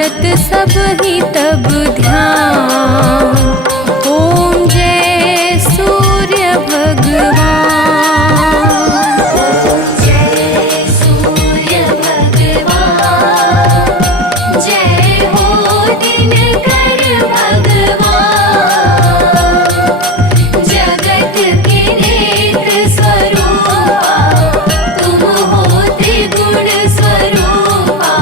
धरत सब ही तब ध्यान। ओम जय सूर्य भगवान। ओम जय सूर्य भगवान, जय हो दिनकर भगवान। जगत के नेत्र स्वरूपा, तुम हो त्रिगुण स्वरूपा।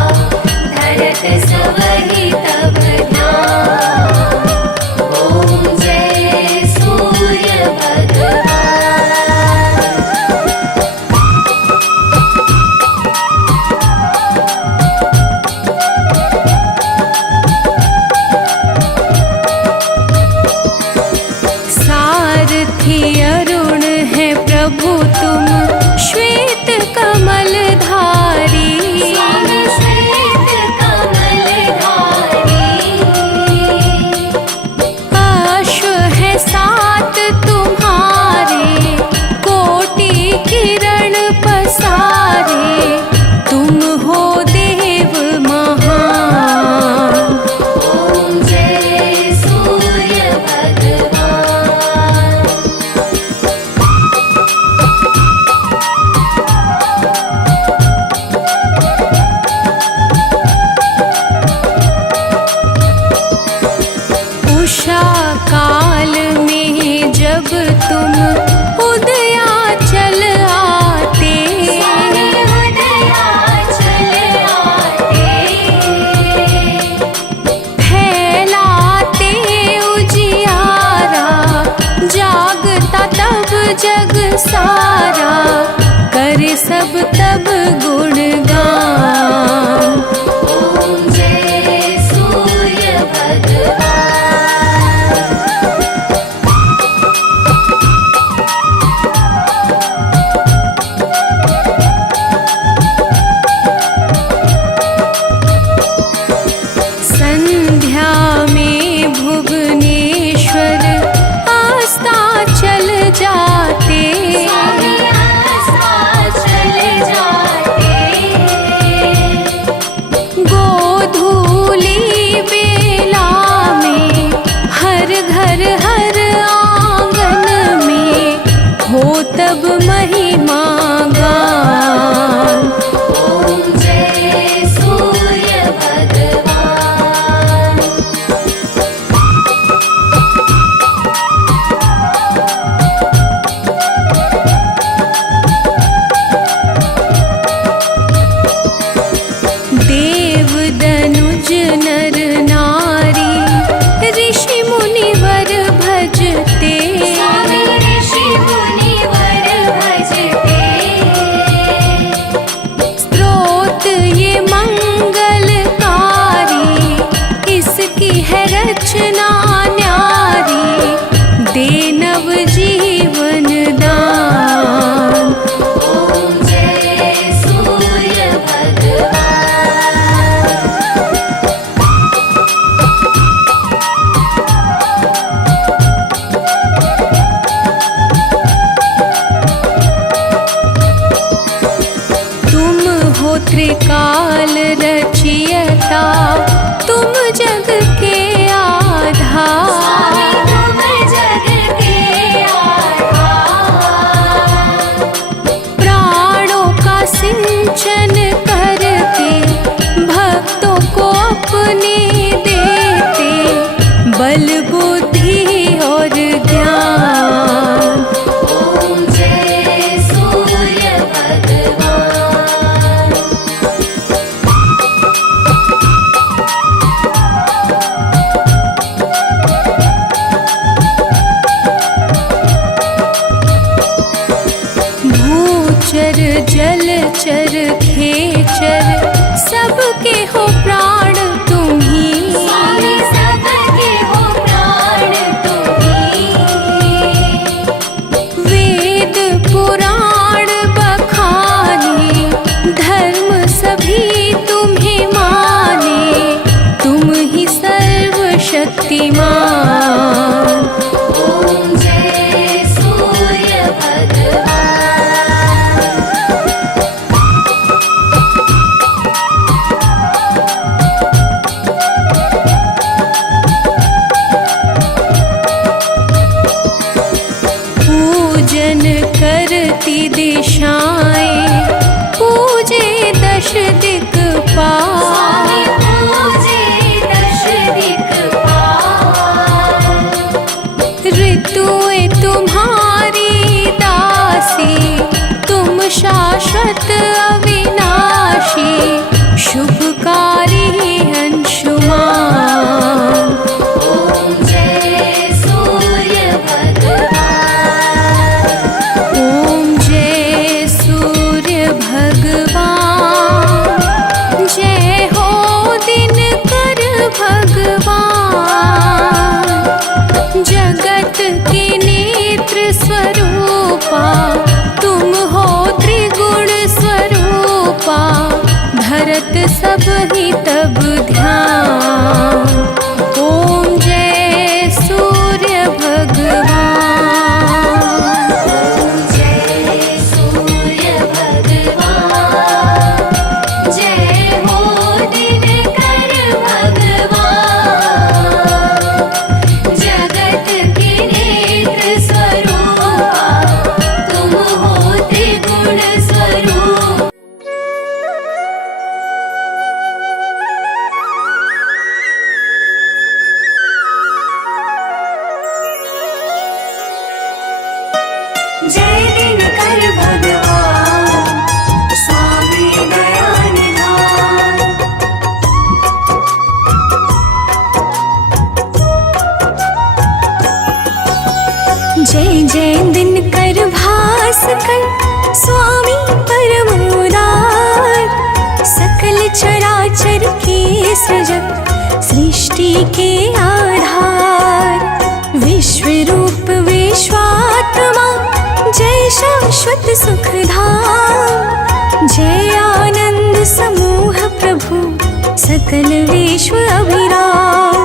धरत सब ही तब ध्यान। ओम जय सूर्य भगवान। सारथी अरुण है प्रभु तुम, श्वेत कमल धारी। स्वामी श्वेत कमलधारी। अश्व है सात तुम्हारे, कोटि किरण पसारे। तुम हो देव महान। ओम जय सूर्य भगवान। उषा काल में जब तुम उदयाचल आते। स्वामी उदयाचल आते। फैलाते उजियारा, जागता तब जग सारा। करे सब तब गुणगान। ओम जय सूर्य भगवान। संध्या में भुवनेश्वर अस्ताचल जाते। स्वामी अस्ताचल जाते। गोधूली बेला में हर घर हर आंगन में हो तब महिमा गान। ओम जय सूर्य भगवान। देव दनुज नर नारी, ऋषि मुनिवर भजते। स्वामी ऋषि मुनिवर भजते। स्तोत्र ये मंगलकारी, इसकी है रचना न्यारी। दे नव जीवन दान। ओम जय सूर्य भगवान। तुम हो त्रिकाल रचियता, तुम जग के आधार। स्वामी तुम जग के आधार। प्राणों का सिंचन करके भक्तों को अपने देते। बल बुद्धि और ज्ञान। ओम जय सूर्य भगवान। भूचर जलचर खेचर, सबके हो प्राण तुम ही। स्वामी सबके हो प्राण तुम्ही। वेद पुराण बखाने, धर्म सभी तुम्हें माने। तुम ही सर्वशक्तिमान। ओम जय सूर्य भगवान। शाश्वत अविनाशी शुभकारी अंशुमान। ॐ जय सूर्य भगवान। ॐ जय सूर्य भगवान, जय हो दिनकर भगवान। जगत के नेत्र स्वरूपा तुम हो त्रिगुण स्वरूपा, धरत सब ही तब ध्यान। ॐ जय सूर्य भगवान। ॐ जय सूर्य भगवान, जय हो दिनकर भगवान। जगत के नेत्र स्वरूपा तुम हो त्रिगुण स्वरूप। जय दिनकर भगवान, स्वामी दया निधान। जय जय दिनकर भास्कर स्वामी परम उदार, सकल चराचर के सृजक सृष्टि के आधार। विश्व रूप विश्वात्मा जय शाश्वत सुखधाम, जय आनंद समूह प्रभु सकल विश्व अभिराम।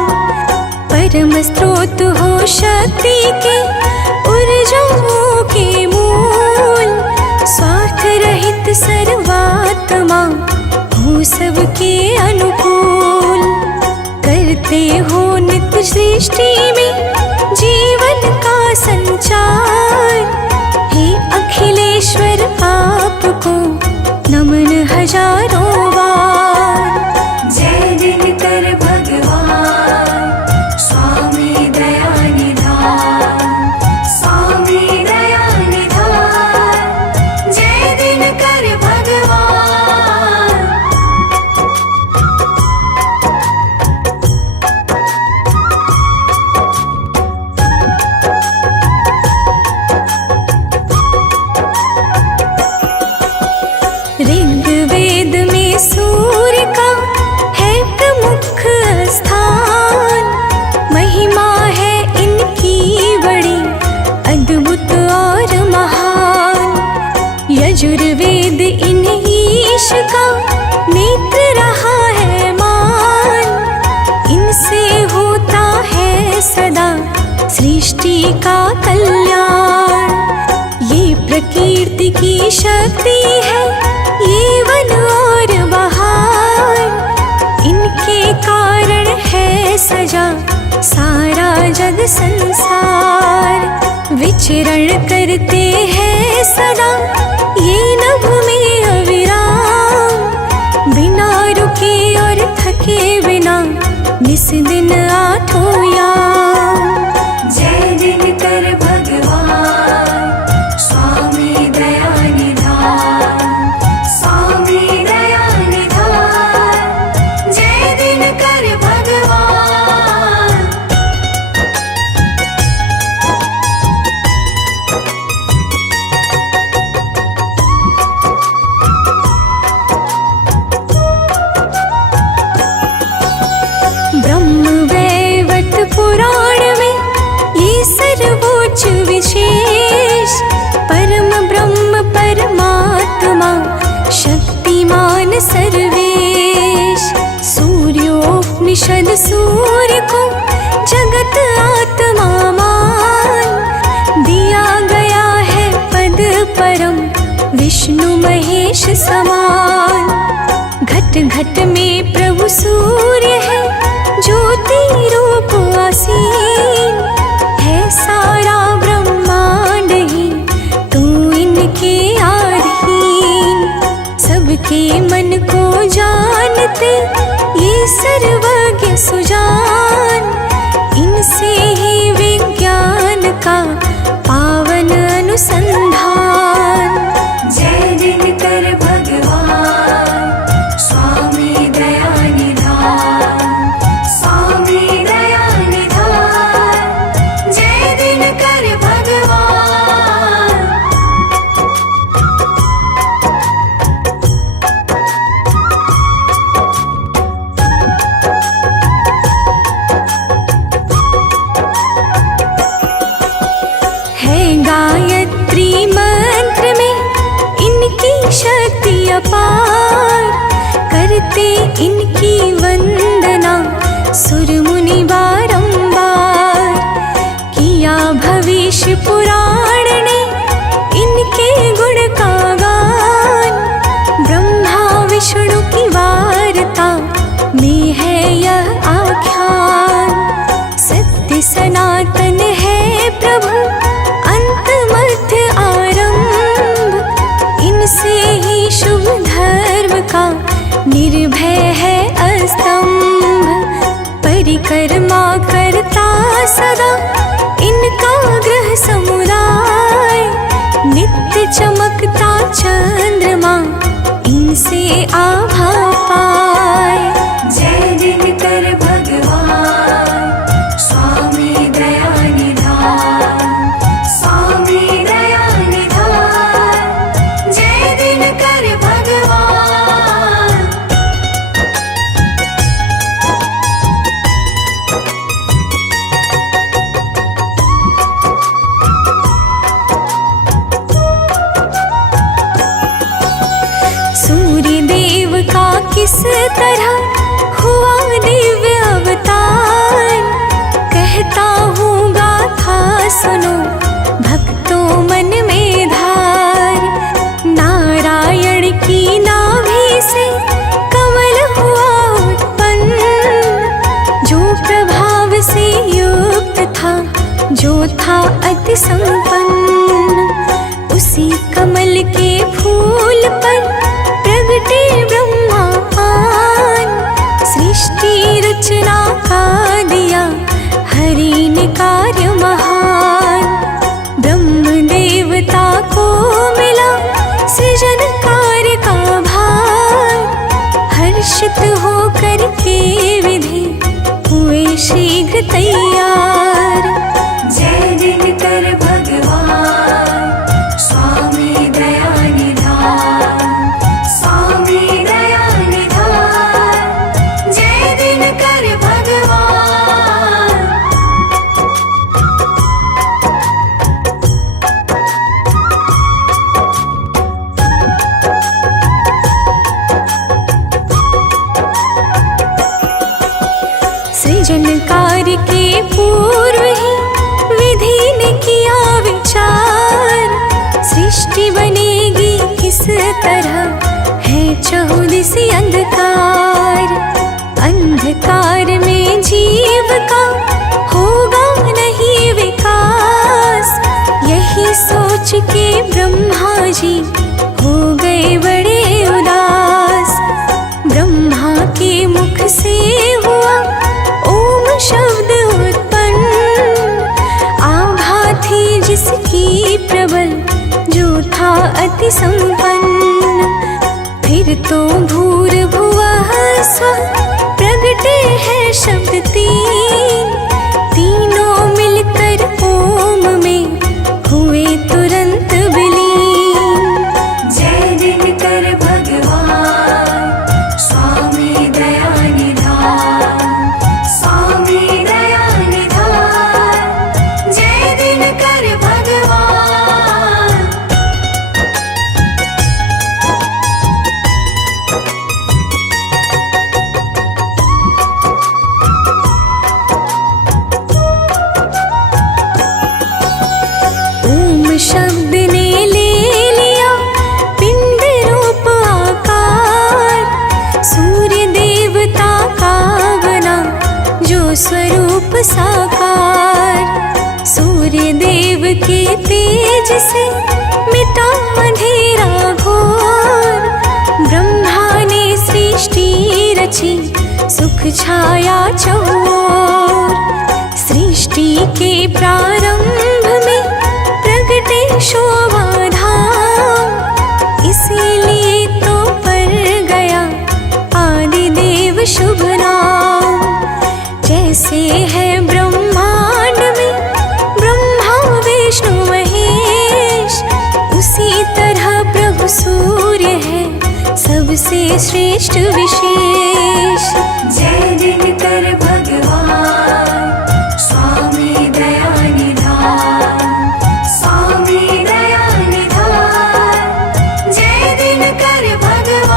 परम स्रोत हो शक्ति के ऊर्जाओं के मूल, स्वार्थ रहित सर्वात्मा हो सबके अनुकूल। करते हो नित्य सृष्टि में जीवन का संचार, हे अखिलेश्वर आपको नमन हजारों बार। जय दिनकर भगवान, स्वामी दया निधान। स्वामी दया निधान, जय दिनकर भगवान। ऋग्वेद में सूर्य का है प्रमुख स्थान, महिमा है इनकी बड़ी अद्भुत और महान। यजुर्वेद इन ईश का नेत्र रहा है मान, इनसे होता है सदा सृष्टि का कल्याण। ये प्रकृति की शक्ति है, ये वन और बहार, इनके कारण है सजा सारा जग संसार। विचरण करते हैं सदा ये नभ में अविराम, बिना रुके और थके बिना निस दिन आठों याम। जय दिनकर भगवान, स्वामी दया निधान। स्वामी दया निधान, जय दिनकर भगवान। ब्रह्मवैवर्त पुराण में ये सर्वोच्च विशेष, परम ब्रह्म परमात्मा शक्तिमान सर्वेश। सूर्योपनिषद सूर्य को जगत आत्मा मान, दिया गया है पद परम विष्णु महेश समान। घट घट में प्रभु सूर्य है, ज्योति रूप आसीन है। सारा ब्रह्मांड ही तू इनके अधीन, सबके मन को जानते ये सर्वज्ञ सुजान। इनसे ही विज्ञान का पावन अनुसंधान। जय निर्भय है अस्तंभ, परिक्रमा करता सदा इनका ग्रह समुदाय। नित्य चमकता चंद्रमा इनसे आभा पाए। जय दिनकर भगवान स्वामी दया निधान, स्वामी दया निधान, जय दिनकर भगवान। सूर्य देव का किस तरह हुआ दिव्य अवतार, कहता हूँ गाथा सुनो भक्तों मन में धार। नारायण की नाभि से कमल हुआ उत्पन्न, जो प्रभाव से युक्त था, जो था अति संपन्न। उसी कमल के फूल पर प्रगटे ब्रह्मा पान, सृष्टि रचना का दिया हरि ने कार्य महान। ब्रह्म देवता को मिला सृजन कार्य का भार, हर्षित होकर के विधि हुए शीघ्र तैयार। जय दिनकर भगवान स्वामी दया निधान, स्वामी दया निधान, जय दिनकर भगवान। सृजन कार्य के पूर्व ही विधि ने किया विचार, सृष्टि बनेगी किस तरह है चहुदिसी अंधकार। अंधकार में जीव का होगा नहीं विकास, यही सोच के ब्रह्मा जी हो गए बड़े उदास। ब्रह्मा के मुख से हुआ ओम शब्द उत्पन्न, आभा थी जिसकी प्रबल, जो था अति संपन्न। फिर तो भूर्भुवः स्वः प्रगटे हैं शब्द तीन, तीनों मिलकर ओम में हुए तुरंत विलीन। जय दिनकर भगवान स्वामी दया निधान, स्वामी दया निधान, जय दिनकर भगवान। ओम शब्द ने ले लिया पिंड रूप आकार, सूर्य देवता का बना जो स्वरूप साकार। सूर्य देव के तेज से मिटा अंधेरा घोर, ब्रह्मा ने सृष्टि रची सुख छाया चौर। सृष्टि के प्रारंभ में प्रगटे शोभा धाम, इसीलिए तो पर गया आदि देव शुभ नाम। जैसे है ब्रह्मांड में ब्रह्मा विष्णु महेश, उसी तरह प्रभु सूर्य है सबसे श्रेष्ठ विशेष। जय दिनकर भगवान स्वामी दया निधान, स्वामी दया निधान, जय दिनकर भगवान।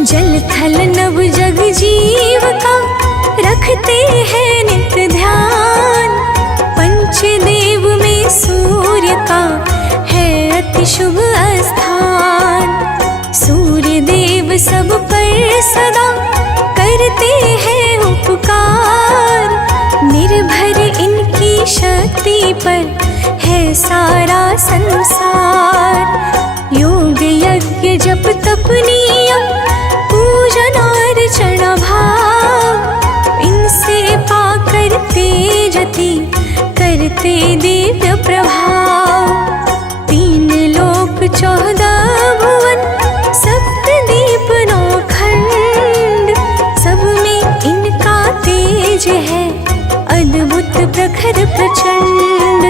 जल थल नभ जग जीव का रखते हैं नित्य ध्यान, पंचदेव में सूर्य का है अति शुभ स्थान। सूर्य देव सब पर सदा पर है सारा संसार। योग यज्ञ जप तप नियम पूजन अर्चना भाव, इनसे पाकर तेजति करते दिव्य प्रभाव। 3 लोक 14 भुवन सप्त दीप 9 खंड, सब में इनका तेज है अद्भुत प्रखर प्रचंड।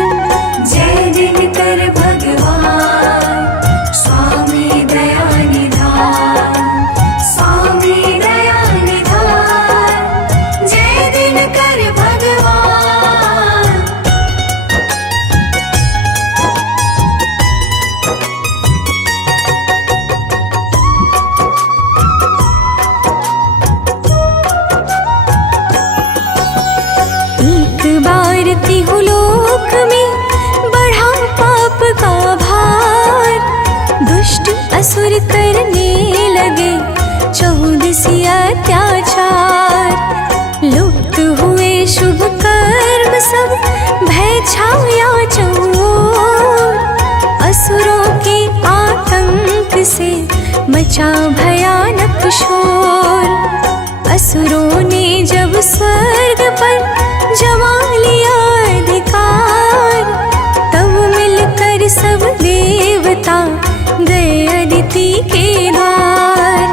जय दिनकर भगवान स्वामी दया निधान, स्वामी दया निधान, जय दिनकर भगवान। एक बार तिहुलोक में बढ़ा पाप का भार, दुष्ट असुर करने लगे 14 अत्याचार। लुप्त हुए शुभ कर्म सब, भय छाया चहुओर, असुरों के आतंक से मचा भयानक शोर। असुरों ने जब स्वर्ग पर जमा लिया अधिकार, तब मिलकर सब देवता गए अदिति के द्वार।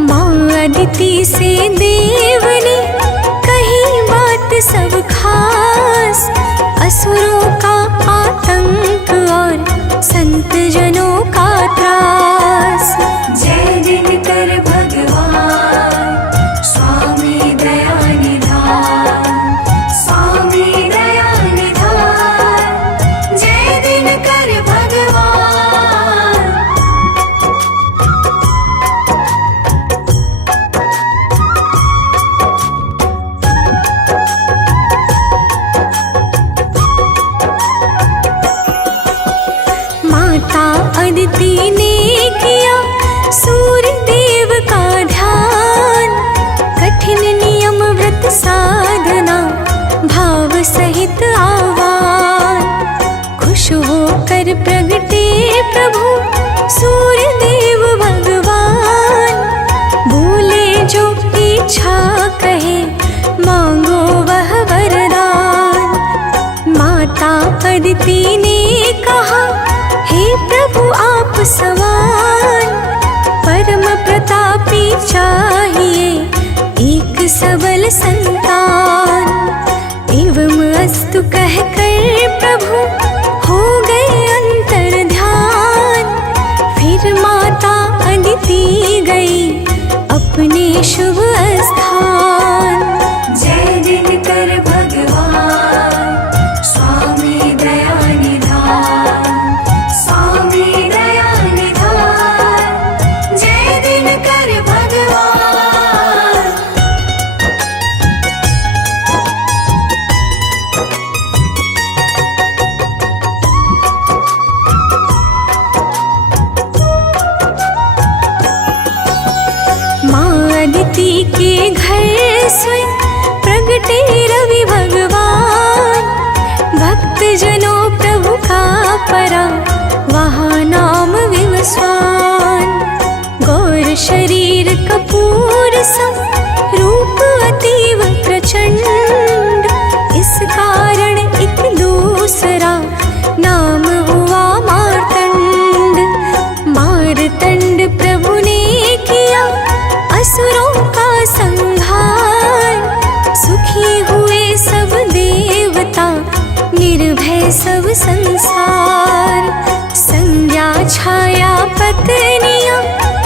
माँ अदिति से देव ने कही बात सब खास, असुरों का आतंक और संत जनों का त्रास। जय दिनकर भगवान स्वामी दया निधान, स्वामी दया निधान, जय दिनकर भगवान। माता अदिति ने किया सूर्य देव का ध्यान, कठिन नियम व्रत साधना भाव सहित आह्वान। खुश होकर प्रगटे प्रभु सूर्य देव भगवान, बोले जो इच्छा कहे मांगो वह वरदान। माता अदिति ने कहा हे प्रभु आप समान, परम प्रतापी चाहिए एक सबल संतान। एवं अस्तु कहकर प्रभु हो गए अंतर ध्यान, फिर माता अदिति गई अपने शुभ स्थान। जय दिनकर भगवान स्वामी दया निधान, स्वामी दया निधान, जय दिनकर भगवान। माँ अदिति के घर स्वयं प्रगटे रवि भगवान, भक्त जनों प्रभु का परा वहाँ नाम विवस्वान। गौर शरीर कपूर सम, रूप अतीव प्रचंड, इस कारण एक दूसरा नाम हुआ मार्तंड। मार्तंड प्रभु ने किया असुरों का संहार, सुखी हुए सब देवता निर्भय सब संसार। संज्ञा छाया पत्नियां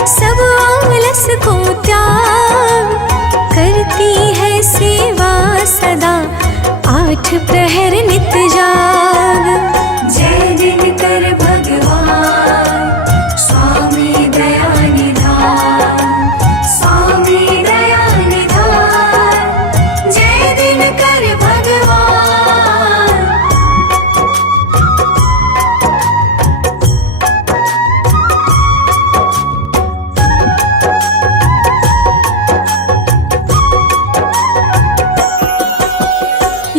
सब आलस को त्याग, करती है सेवा सदा 8 प्रहर नित जाग। जय दिनकर भगवान स्वामी दया निधान, स्वामी दया निधान, जय दिनकर भगवान।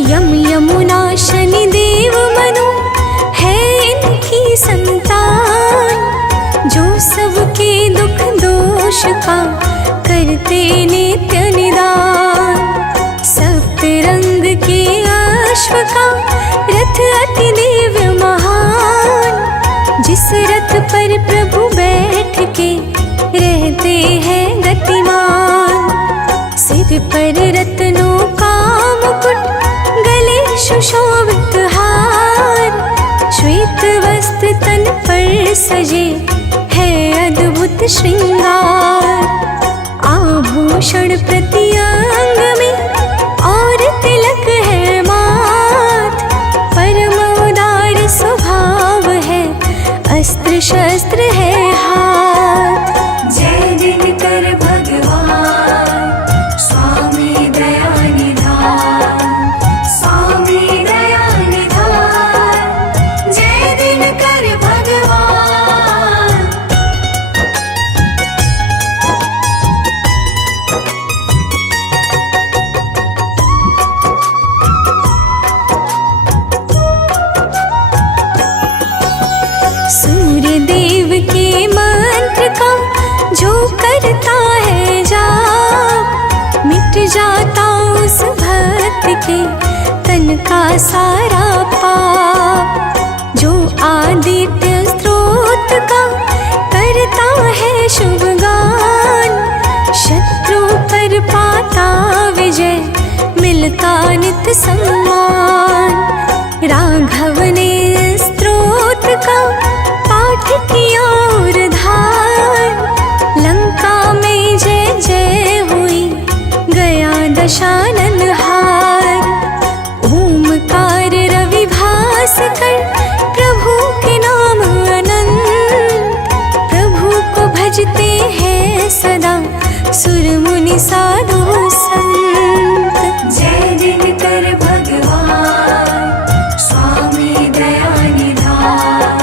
यम यमुना शनि सबके दुख दोष का करते नित्य निदान। सप्त रंग के अश्व का रथ अति दिव्य महान, जिस रथ पर प्रभु बैठ के रहते हैं गतिमान। सिर पर रत्नों का मुकुट, गले सुशोभित हार, श्वेत वस्त्र तन पर सजे है अद्भुत श्रृंगार। आभूषण प्रति अंग में और तिलक है माथ, परम उदार स्वभाव है, अस्त्र शस्त्र है हाथ। जय दिनकर भगवान स्वामी दया निधान, स्वामी दया निधान, जय दिनकर भगवान। सूर्य देव के मंत्र का जो करता है जाप, मिट जाता उस भक्त के तन का सारा पाप। जो आदित्य स्त्रोत का करता है शुभ गान, शत्रु पर पाता विजय, मिलता नित्य सम्मान। राघव ने स्त्रोत का पाठ किया और धार, लंका में जय जय हुई, गया दशानन हार। ओमकार रवि भास्कर प्रभु के नाम अनंत, प्रभु को भजते हैं सदा सुर मुनि साधु संत। जय दिनकर भगवान स्वामी दया निधान,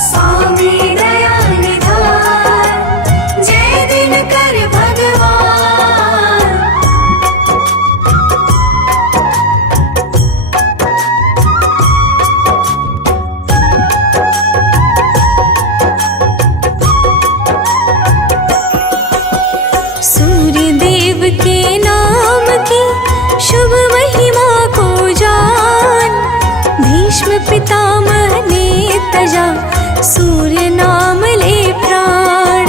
स्वामी दया निधान, जय दिनकर भगवान। सूर्य देव के नाम की शुभ महिमा को जान, भीष्म पितामह ने तजा सूर्य नाम ले प्राण।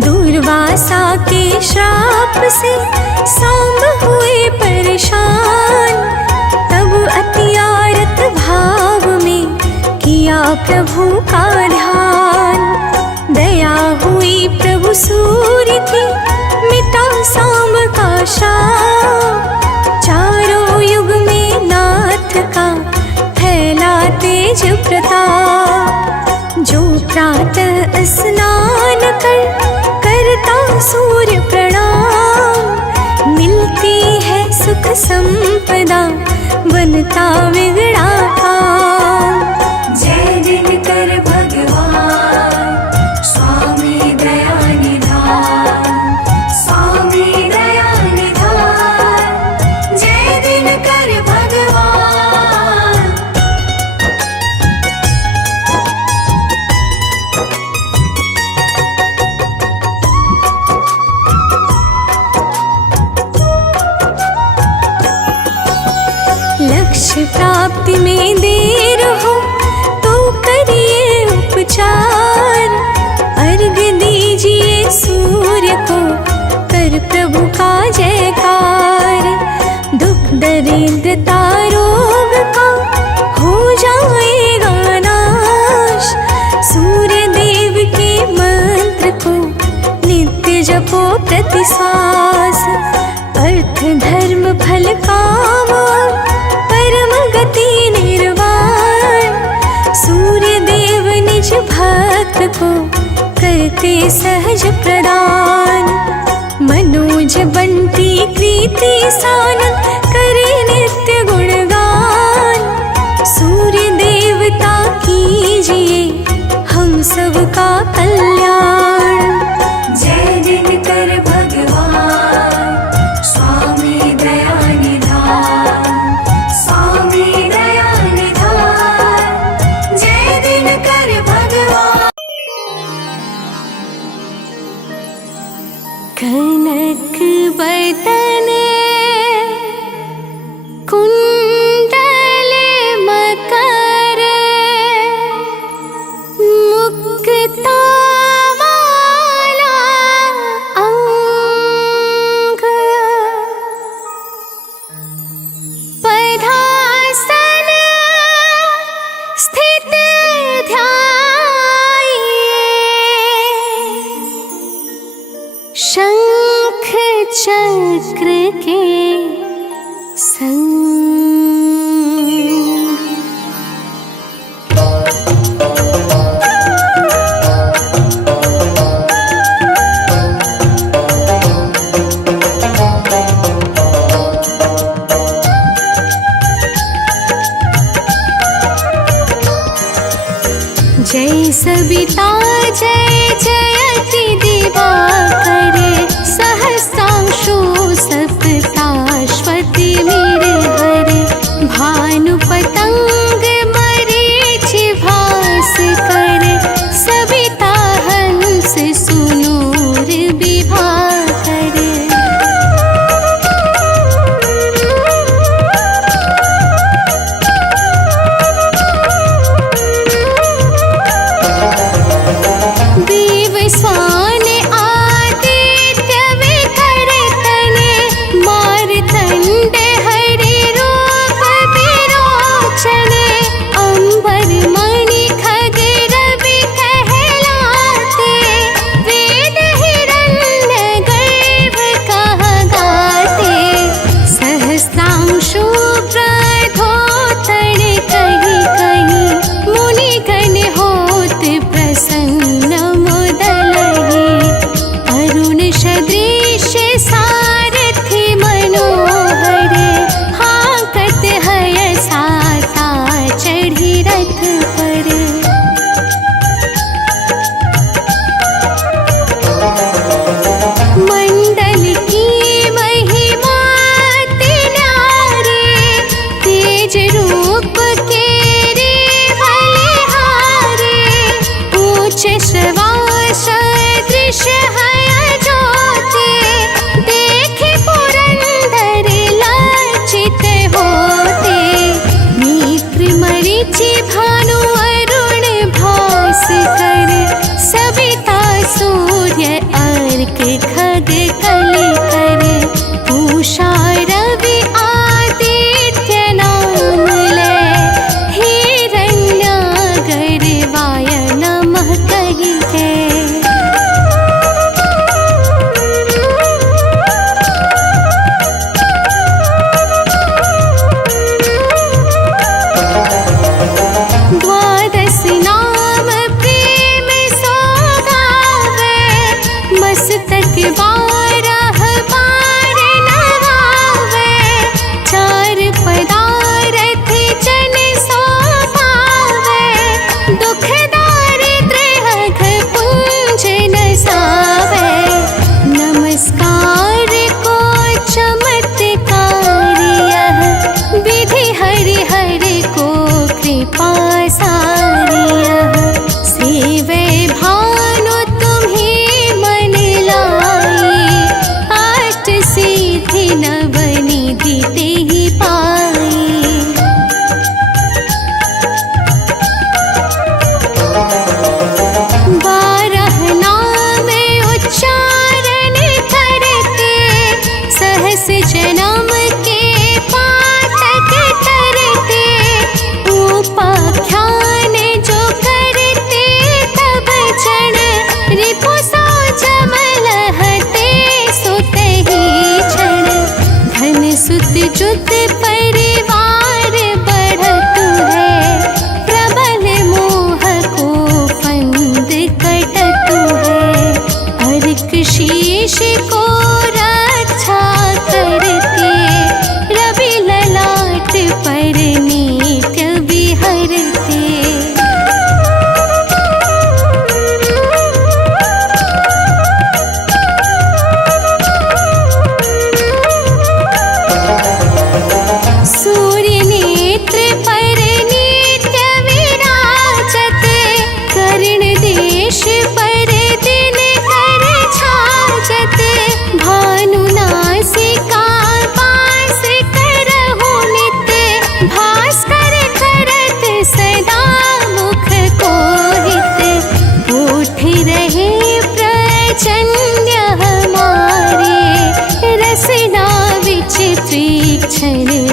दुर्वासा के श्राप से सांब हुए परेशान, तब अतिआरत भाव में किया प्रभु का ध्यान। दया हुई प्रभु सूर्य की, मिटा सांब का श्राप, चारों युग में नाथ का फैला तेज प्रताप। जो प्रातः स्नान कर करता सूर्य प्रणाम, मिलती है सुख संपदा, बनता बिगड़ा काम। जय दिनकर भगवान स्वामी दया निधान, स्वामी दया निधान, जय दिनकर भगवान। लक्ष्य प्राप्ति में देर हो तो करिए उपचार, अर्घ दीजिए सूर्य को, कर प्रभु का जयकार। दुख दरिद्रता रोग का हो जाएगा नाश, सूर्य देव के मंत्र को नित्य जपो प्रति श्वास। अर्थ धर्म फल काम परम गति निर्वाण, सूर्य देव निज भक्त को करते सहज प्रदान। मनोज बंटी कृति सानंद करे नित्य गुणगान, सूर्य देवता कीजिए हम सबका कल्याण। जय दिनकर भगवान स्वामी दया निधान, स्वामी दया निधान, जय दिनकर भगवान। कनक बदन कुंडल मकर मुक्ता वाला अंग पद्मासन स्थित शंख चक्र के संग। जय सविता जय जयति दिवाकर सहस्रांशु सप्ताश्वति मेरे हरे भानु पतंग मरीच भास कर सविता हंस सुनूर विभा कर। देव स्वान आदित्य विकर तने मारतंड हरि रूप विरोचने अंबर मणि खग रवि कहलाते वेद हिरण्य गर्भ कह गाते सहस्रांशु प्रधोतन कहीं कहीं मुनिगण होत प्रसन्न मुदलहि अरुण सदृश सारथि मनोहर हाकत है साता चढ़ी रथ पर। मंडल की महिमा तिनारे तेज रूप के रे बलिहारे ऊंच श्रवास दृश्य है ज्योति देखे पुरंदर लज्जित होते नेत्र मरीचि भानु अरुण भास कर सविता सूर्य अर्क खग कलि कर उषा रवि आदित्य नाम ले हिरण्यागर वाय नमः कहि के। द्वादश नाम प्रेम सो गावे मस्तक बारह बार नवावे चार पदारथ जन सो पावे दुख दारिद्र्य हघ पुंज नसावे नमस्कार को चमत्कार यह विधि हरि हरि को कृपा सारियः सेवे भानु तुम्हें मन लाई अष्ट सिद्धि नवनिधि तेहि पाई। बारह नाम उच्चारण करते सहस जन्म के पातक करते उपाख्यान जो करते तब क्षण रिपु सो जमल हते सुत ही क्षण धन सुत जुत परिवार बढ़त है प्रबल मोह को फंद कटत है अर्क शीश को रक्षा करते रवि ललाट पर नित्य विहरते। सूर्य नेत्र पर नित्य विराजत कर्ण देश पर दिन कर छाजत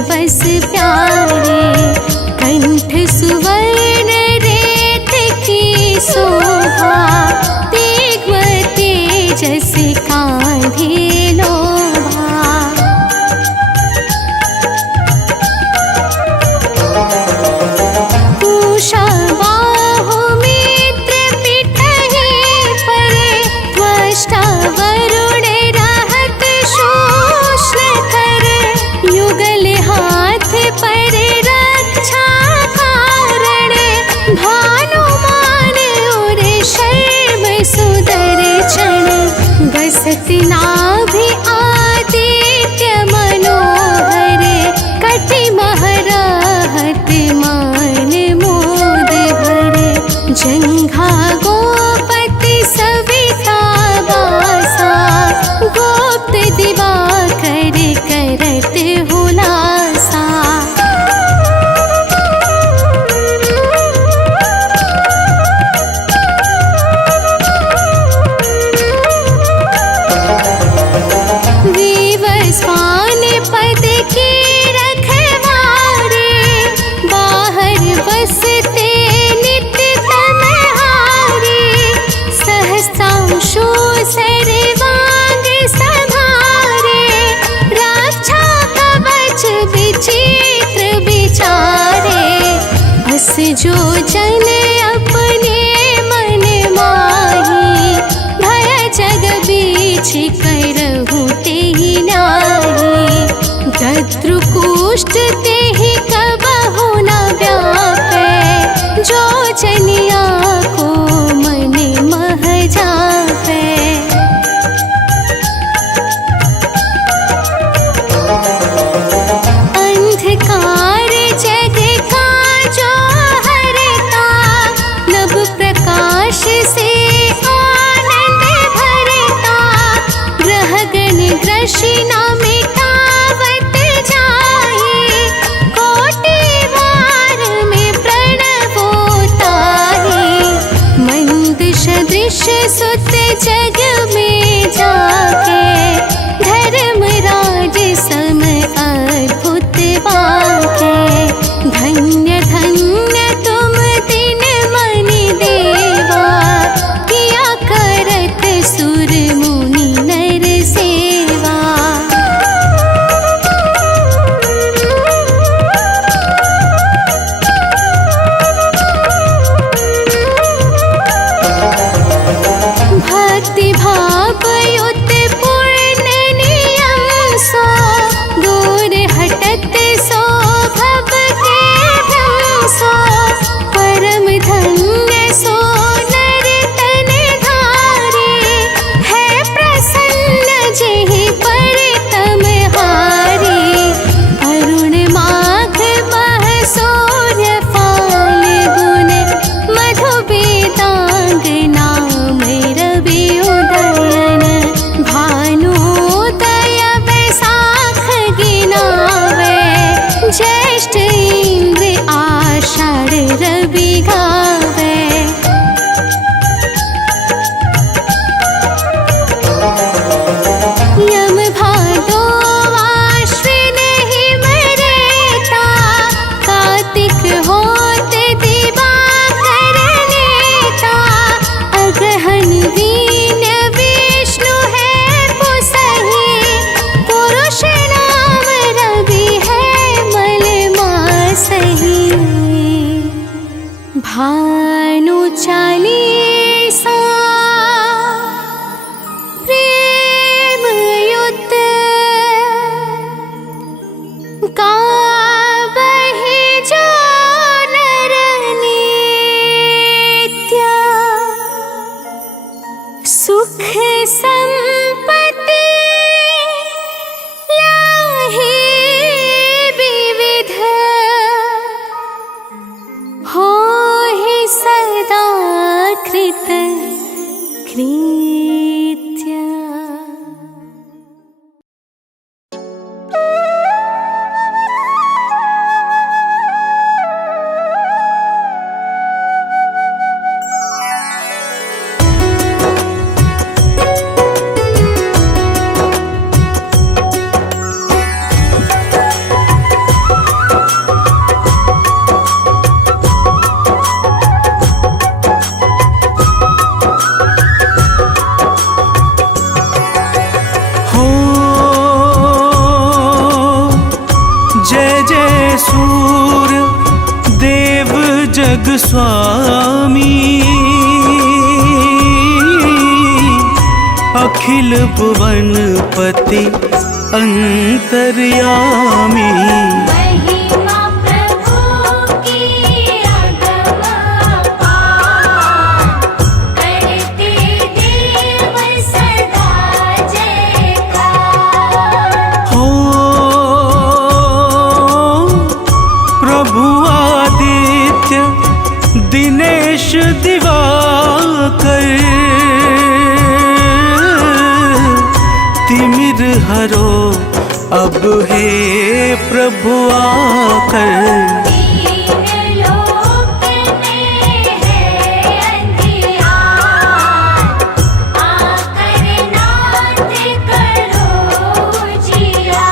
बस प्यारे। कंठ सुवर्ण रेत की शोभा, दिग्व तेजस कांधे लोभा। पूषा बाहु मित्र पिठहि परे, त्वष्टा वरुण रहत शोषण करे। युगल हाथ पर रक्षा कारण, भानुमान और शर्म सुदर्शन। बसत नाभि आदित्य मनोहर, कटि महरहत मान मोद भरे। जंघा गोपति सविता वासा, गोप्त दिवाकर करत हुलासा। विवस्वान पद के रखवारे, बाहर बसते नित्य तमहारे। सहस्रांशु सर्वांग संभारे, रक्षा कवच विचित्र विचारे। बस जो जन अपने मन माही, भय जग बीच करहु तेहि नाही। दद्रु कुष्ठ तेहि कबहु न व्यापै, जो जनिया को मन मह जापै। अंधकार जग का जो हरता, नभ प्रकाश से आनंद भरता। स्वामी अखिल भुवन पति अंतर्यामी। महिमा प्रभु की अगम अपार, करते देव सदा जयकार। हो प्रभु आदित्य दिनेश दिवाकर, तिमिर हरो अब हे प्रभु आकर। दीन लोक में है अंधियार, आकर नाथ करो उजियार।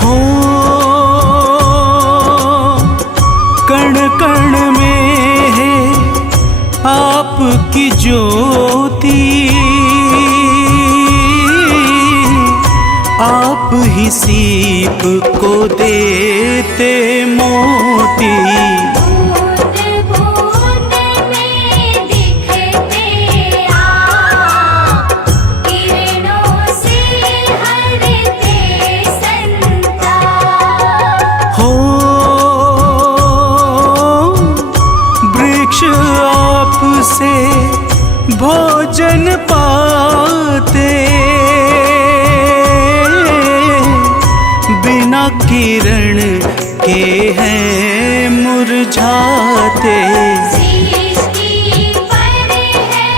हो कण कण में है आपकी ज्योति, आप ही सीप को देते मोती। बूंद बूंद में दिखते आप, किरणों से हरते संताप। हो वृक्ष आपसे भोजन पाते, बिना किरण के हैं मुरझाते। सृष्टि पर है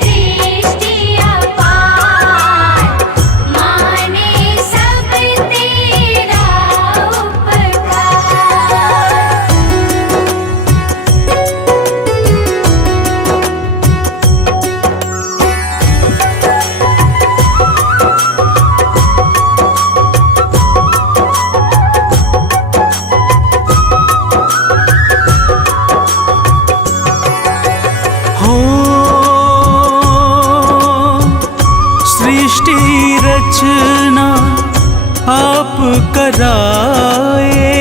दृष्टि अपार, माने सब तेरा उपकार। हो सृष्टि रचना आप कराए,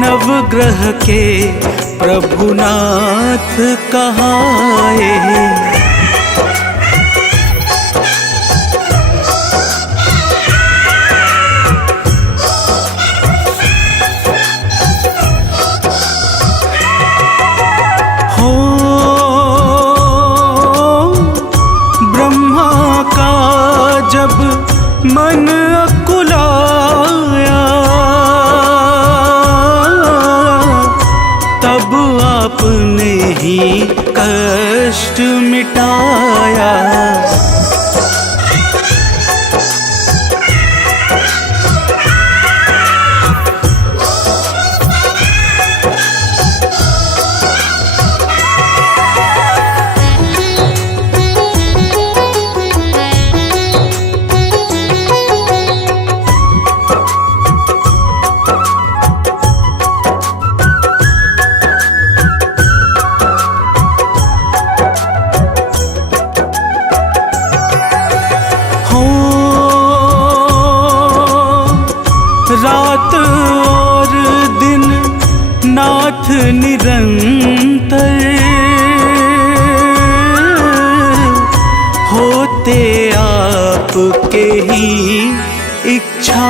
नवग्रह के प्रभुनाथ कहाए। हो ब्रह्मा का जब मन अकुलाया, तब आपने ही कष्ट मिटाया। हो रात और दिन नाथ निरंतर, होते आपके ही इच्छा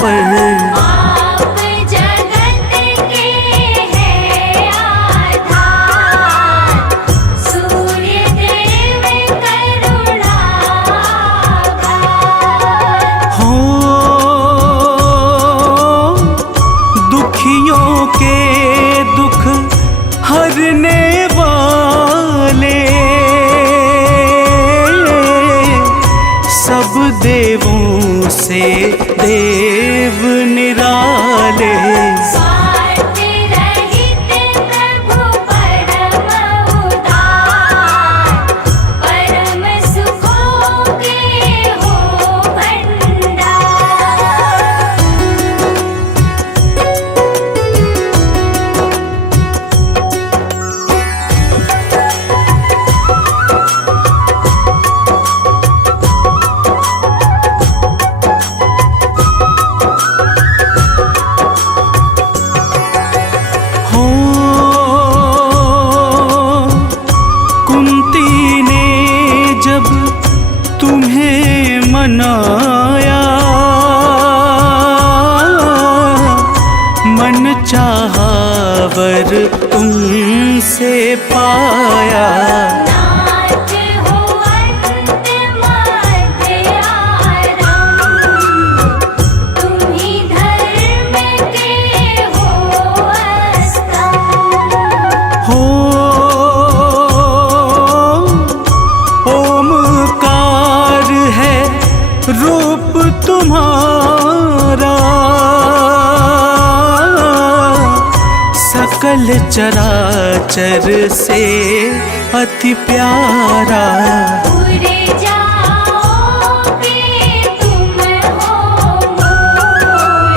पर। आप जगत के हैं आधार, सूर्य देव करुणागार। हो दुखियों के दुख हरने वाले, सब देवों से देव निरा मनाया, मन चाहा वर तुमसे पाया। नाथ हो अंत मध्य आरंभ, तुम्ही धर्म के हो स्तंभ। हो ओमकार है रूप तुम्हारा, सकल चराचर से अति प्यारा। उड़ जाओगे तुम हो मोर,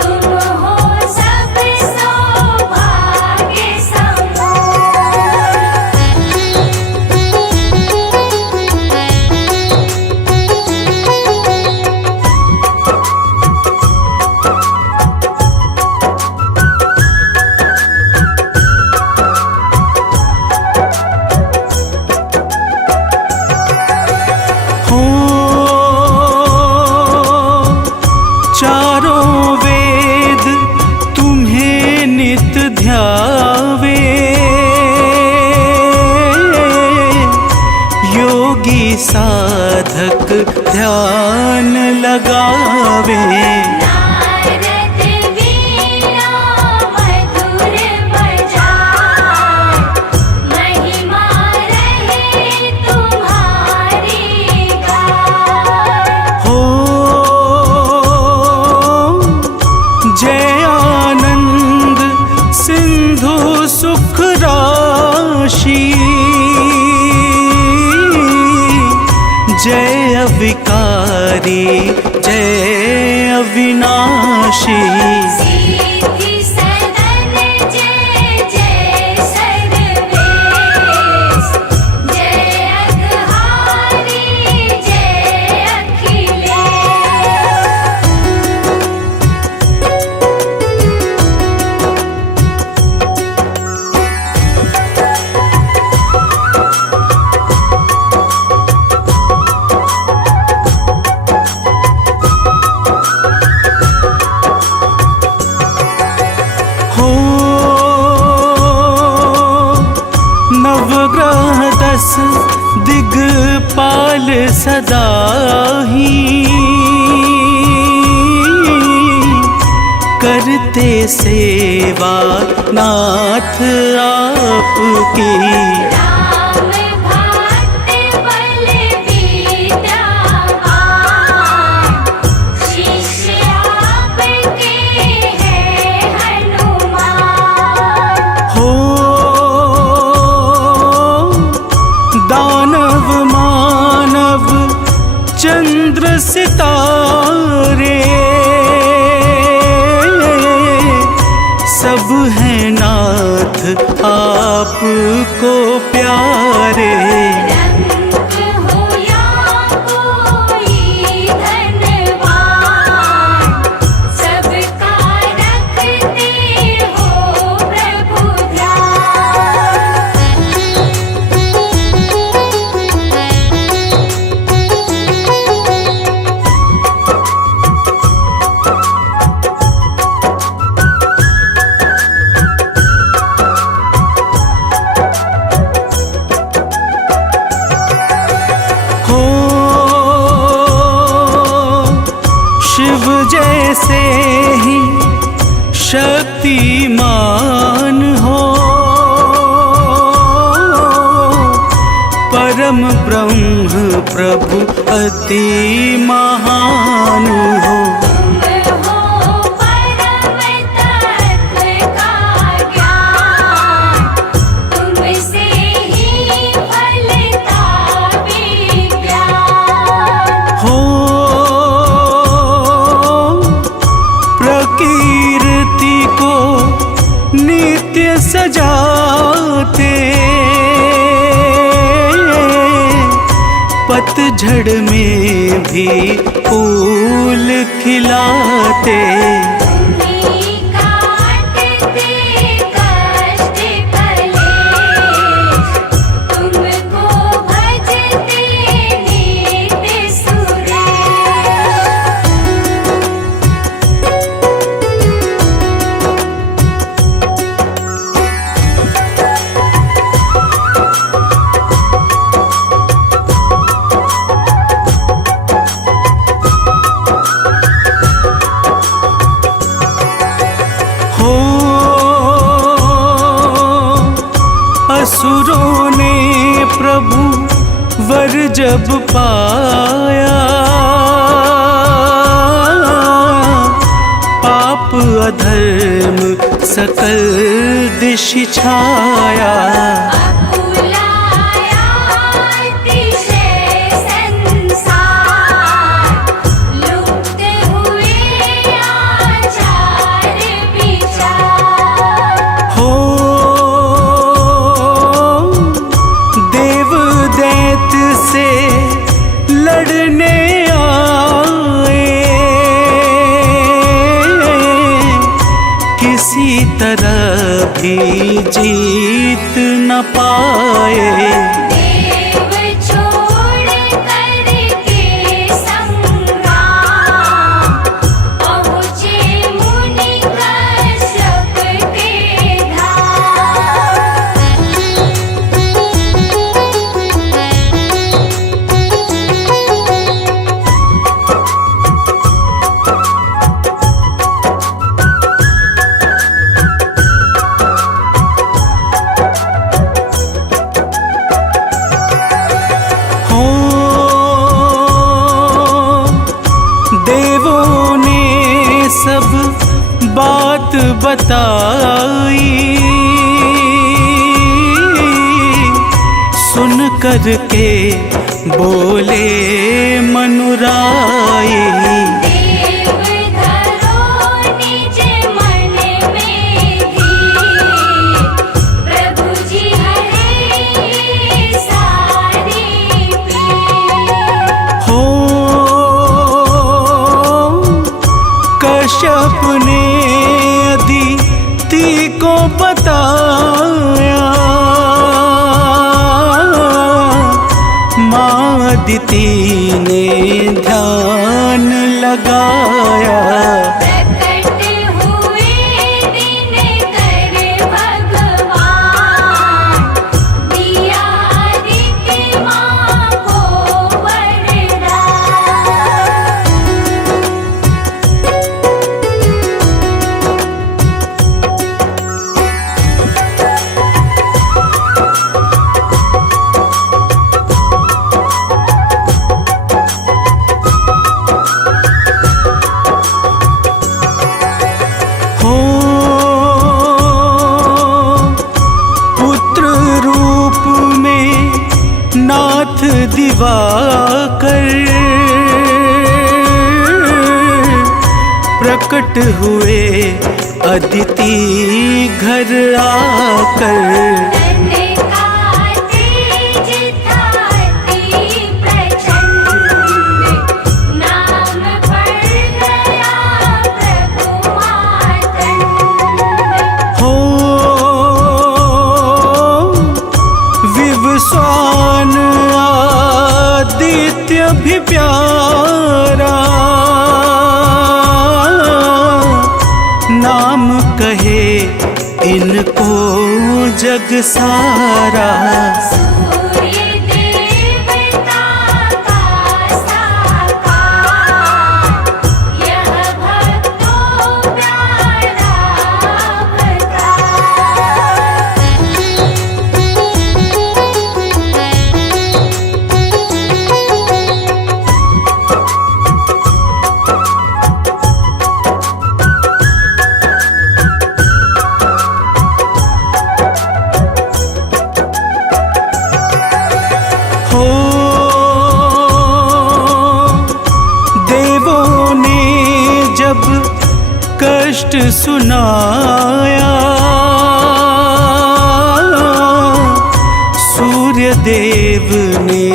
तुम हो सब सौभाग्य समोर। हो चारों वेद तुम्हें नित ध्यावे, योगी साधक ध्यान लगावे। नारद वीणा मधुर बजाए, महिमा रहे तुम्हारी गाय। हो जय आनंद सिंधु सुख राशि, जय अविकारी जय अविनाशी। सिद्धि सदन जय जय सर्वेश, जय अघहारी जय अखिलेश। हो नवग्रह 10 दिग्पाल सदा ही, करते सेवा नाथ आपकी। राम भक्त बल विद्यावान, शिष्य आपके हैं हनुमान। हो दानव मानव चंद्र सितारे, सब हैं नाथ आपको प्यारे। रंग हो या कोई धनवान, सबका रखते हो प्रभु ध्यान। हो शिव जैसे ही शक्तिमान हो, परम ब्रह्म प्रभु अति महान हो। तुम हो परम तत्व का ज्ञान, तुमसे ही फलता विज्ञान। हो प्रकृति को नित्य सजाते, पतझड़ में भी फूल खिलाते। तुम्हीं काटते कष्ट कलेश, तुमको भजते नित्य सुरेश। असुरों ने प्रभु वर जब पाया, पाप अधर्म सकल दिश छाया। अकुलाया अतिशय संसार, लुप्त हुए आचार विचार। हो देव दैत्य से लड़ने आए, किसी तरह भी जीत न पाए। देव छोड़ करके संग्राम, पहुँचे मुनि कश्यप के हो देवों ने सब बात बताई, सुन करके बोले मनुराई। देव धरो निज मन में धीर, प्रभु जी हरे सारी पीर। हो कश्यप ने अदिति को बताया, माँ अदिति ने ध्यान लगाया। प्रकट हुए दिनकर भगवान, दिया अदिति माँ को वरदान। हो पुत्र रूप में नाथ दिवाकर प्रकट हुए अदिति घर आकर। तन का तेज था अति प्रचंड, नाम पड़ गया प्रभु मातंड। हो विवस्वान आदित्य भी प्यारा, नाम कहे इनको जग सारा। सूर्य देवता का साकार, यह भक्तों प्यारा अवतार। हो देवों ने जब कष्ट सुनाया, सूर्य देव ने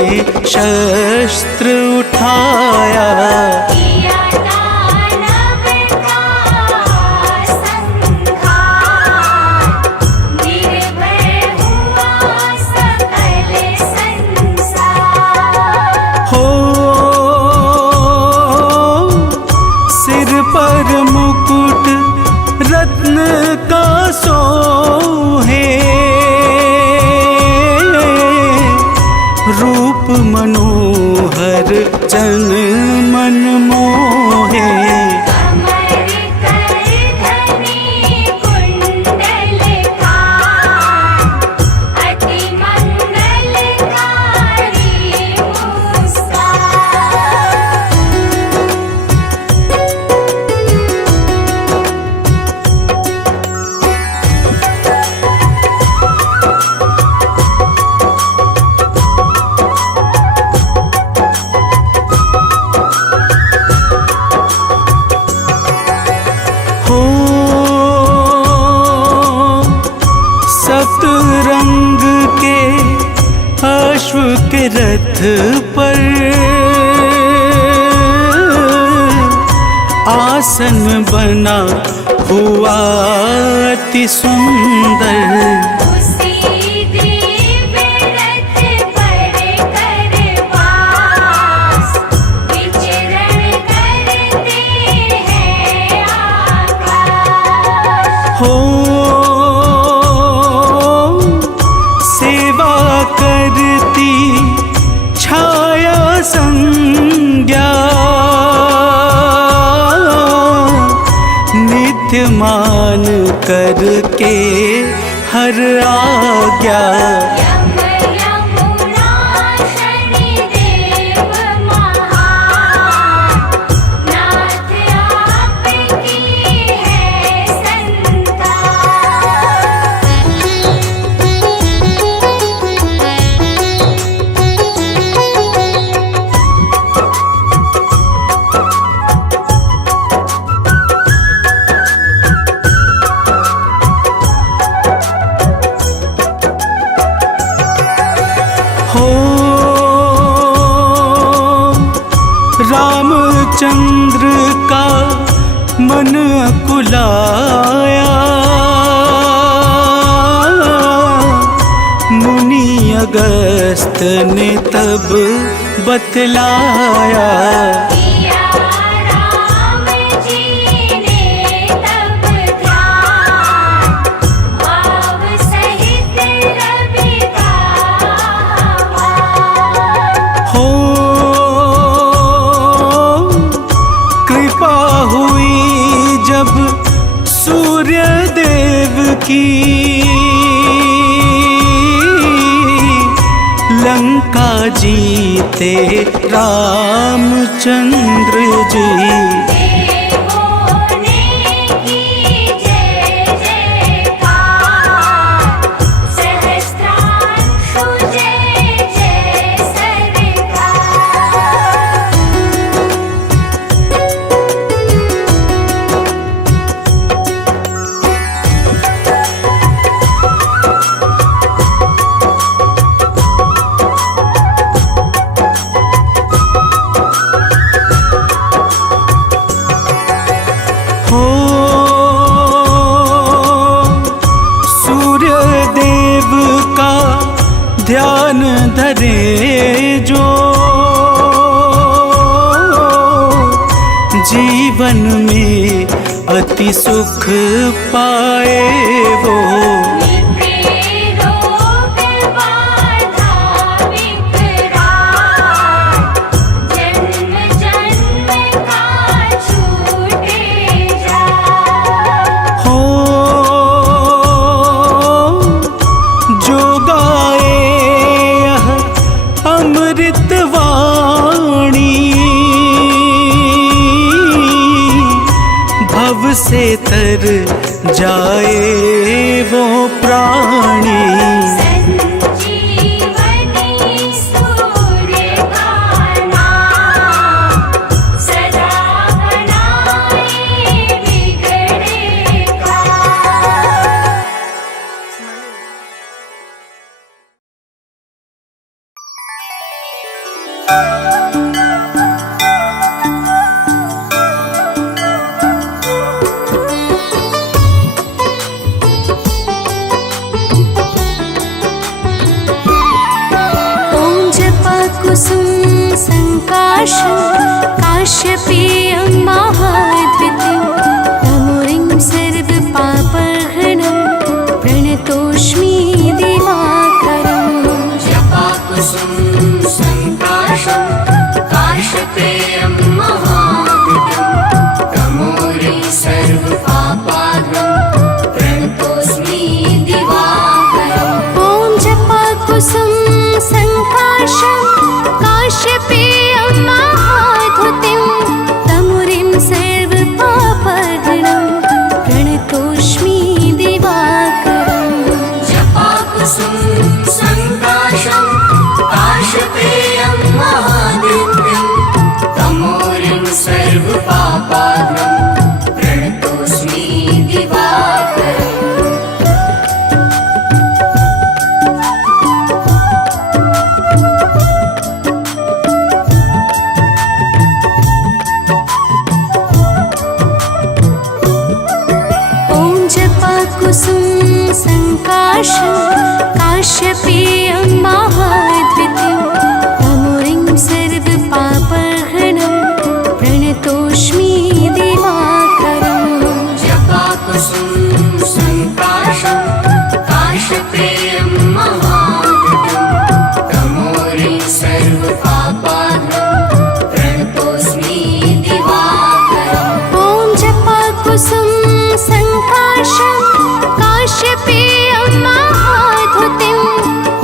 शस्त्र उठाया। किया दानव का संहार, निर्भय हुआ सकल संसार। हो सिर पर मुकुट रत्न का सोहे, रूप मनोहर जन मन मोहे। कमर कर धनी कुंडल कान, अति पर आसन बना हुआ अति सुंदर। उसी दिव्य रथ पर कर वास विचरण करते हैं आकाश। हो सेवा करती छाया संज्ञा नित्य मान करके हर आज्ञा। यम यमुना शनिदेव महान नाथ आपकी है हो रामचंद्र का मन अकुलाया मुनि अगस्त ने तब बतलाया। किया राम जी ने तब ध्यान भाव सहित रवि का हो कृपा हुई जब सूर्य देव की लंका जीते रामचंद्र जी। देवों ने की जय जयकार सहस्त्रांशु जय जय सरकार। हो सूर्य देव का ध्यान धरे जो जीवन में अति सुख पाए वो। नित्य रोग बाधा विकराल जन्म जन्म का छूटे जाए। हो जो गाए यह अमृत वाणी भव से तर जाए वो प्राणी। संजीवनी सूर्य का नाम सदा बनाए बिगड़े काम। ॐ जपा कुसुम संकाशं काश्यपेयं महाद्वितीयं तमोरिं सर्वपापहरणं प्रणतोऽस्मि दिवाकरम्। जपाकुसुम संकाशं काश्यपेयं महाद्वितीयं तमोरिं सर्वपापाघ्नं प्रणतोऽस्मि दिवाकरम्। ॐ जपा कुसुम संकाशं काश्यपेयं महाद्वितीयं सङ्काशं काश्यपेयं महाद्वितीयं तमुरिं सर्वपापहरणं प्रणतोऽस्मि दिवाकरम् जपाकुसुम संकाशं काश्यपेयं महाद्वितीयं तमोरिं सर्वपापाहरणं प्रणतोऽस्मि दिवाकरम् ॐ जपाकुसुम सङ्काशं काश्यपेयं महाद्युतिं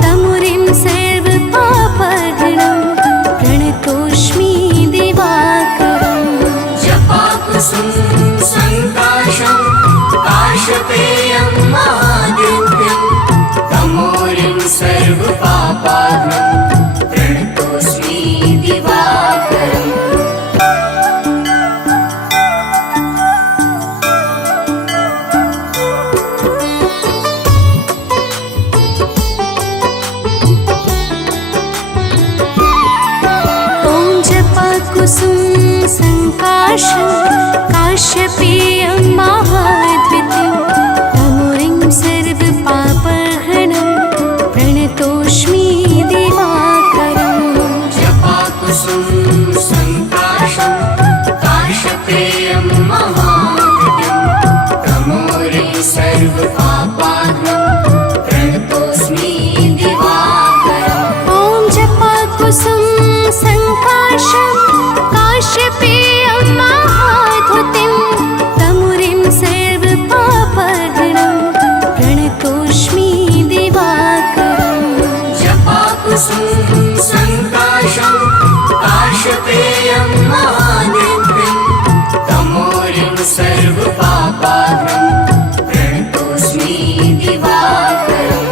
तमुरिं सर्वपापहरणं प्रणतोऽस्मि दिवाकरम् जपाकुसुम संकाशं काश्यपेयं महाद्युतिं तमोरिं सर्वपापाहरणं प्रणतोऽस्मि दिवाकरम् ॐ जपाकुसुम सङ्काशं काश्यपेयं महाद्वितीयं तमुरिं सर्वपापहरणं प्रणतोऽस्मि दिवाकरम् जपाकुसुम संकाशं काश्यपेयं महाद्युतिं तमोरिं सर्वपापाहरणं प्रणतोऽस्मि दिवाकरम् ॐ जपाकुसुम सङ्काशं काश्यपेयं महाद्युतिं तमुरिं सर्वपापहरणं प्रणतोऽस्मि दिवाकरम् जपाकुसुम संकाशं काश्यपेयं महाद्युतिं तमोरिं सर्वपापाहरणं प्रणतोऽस्मि दिवाकरम्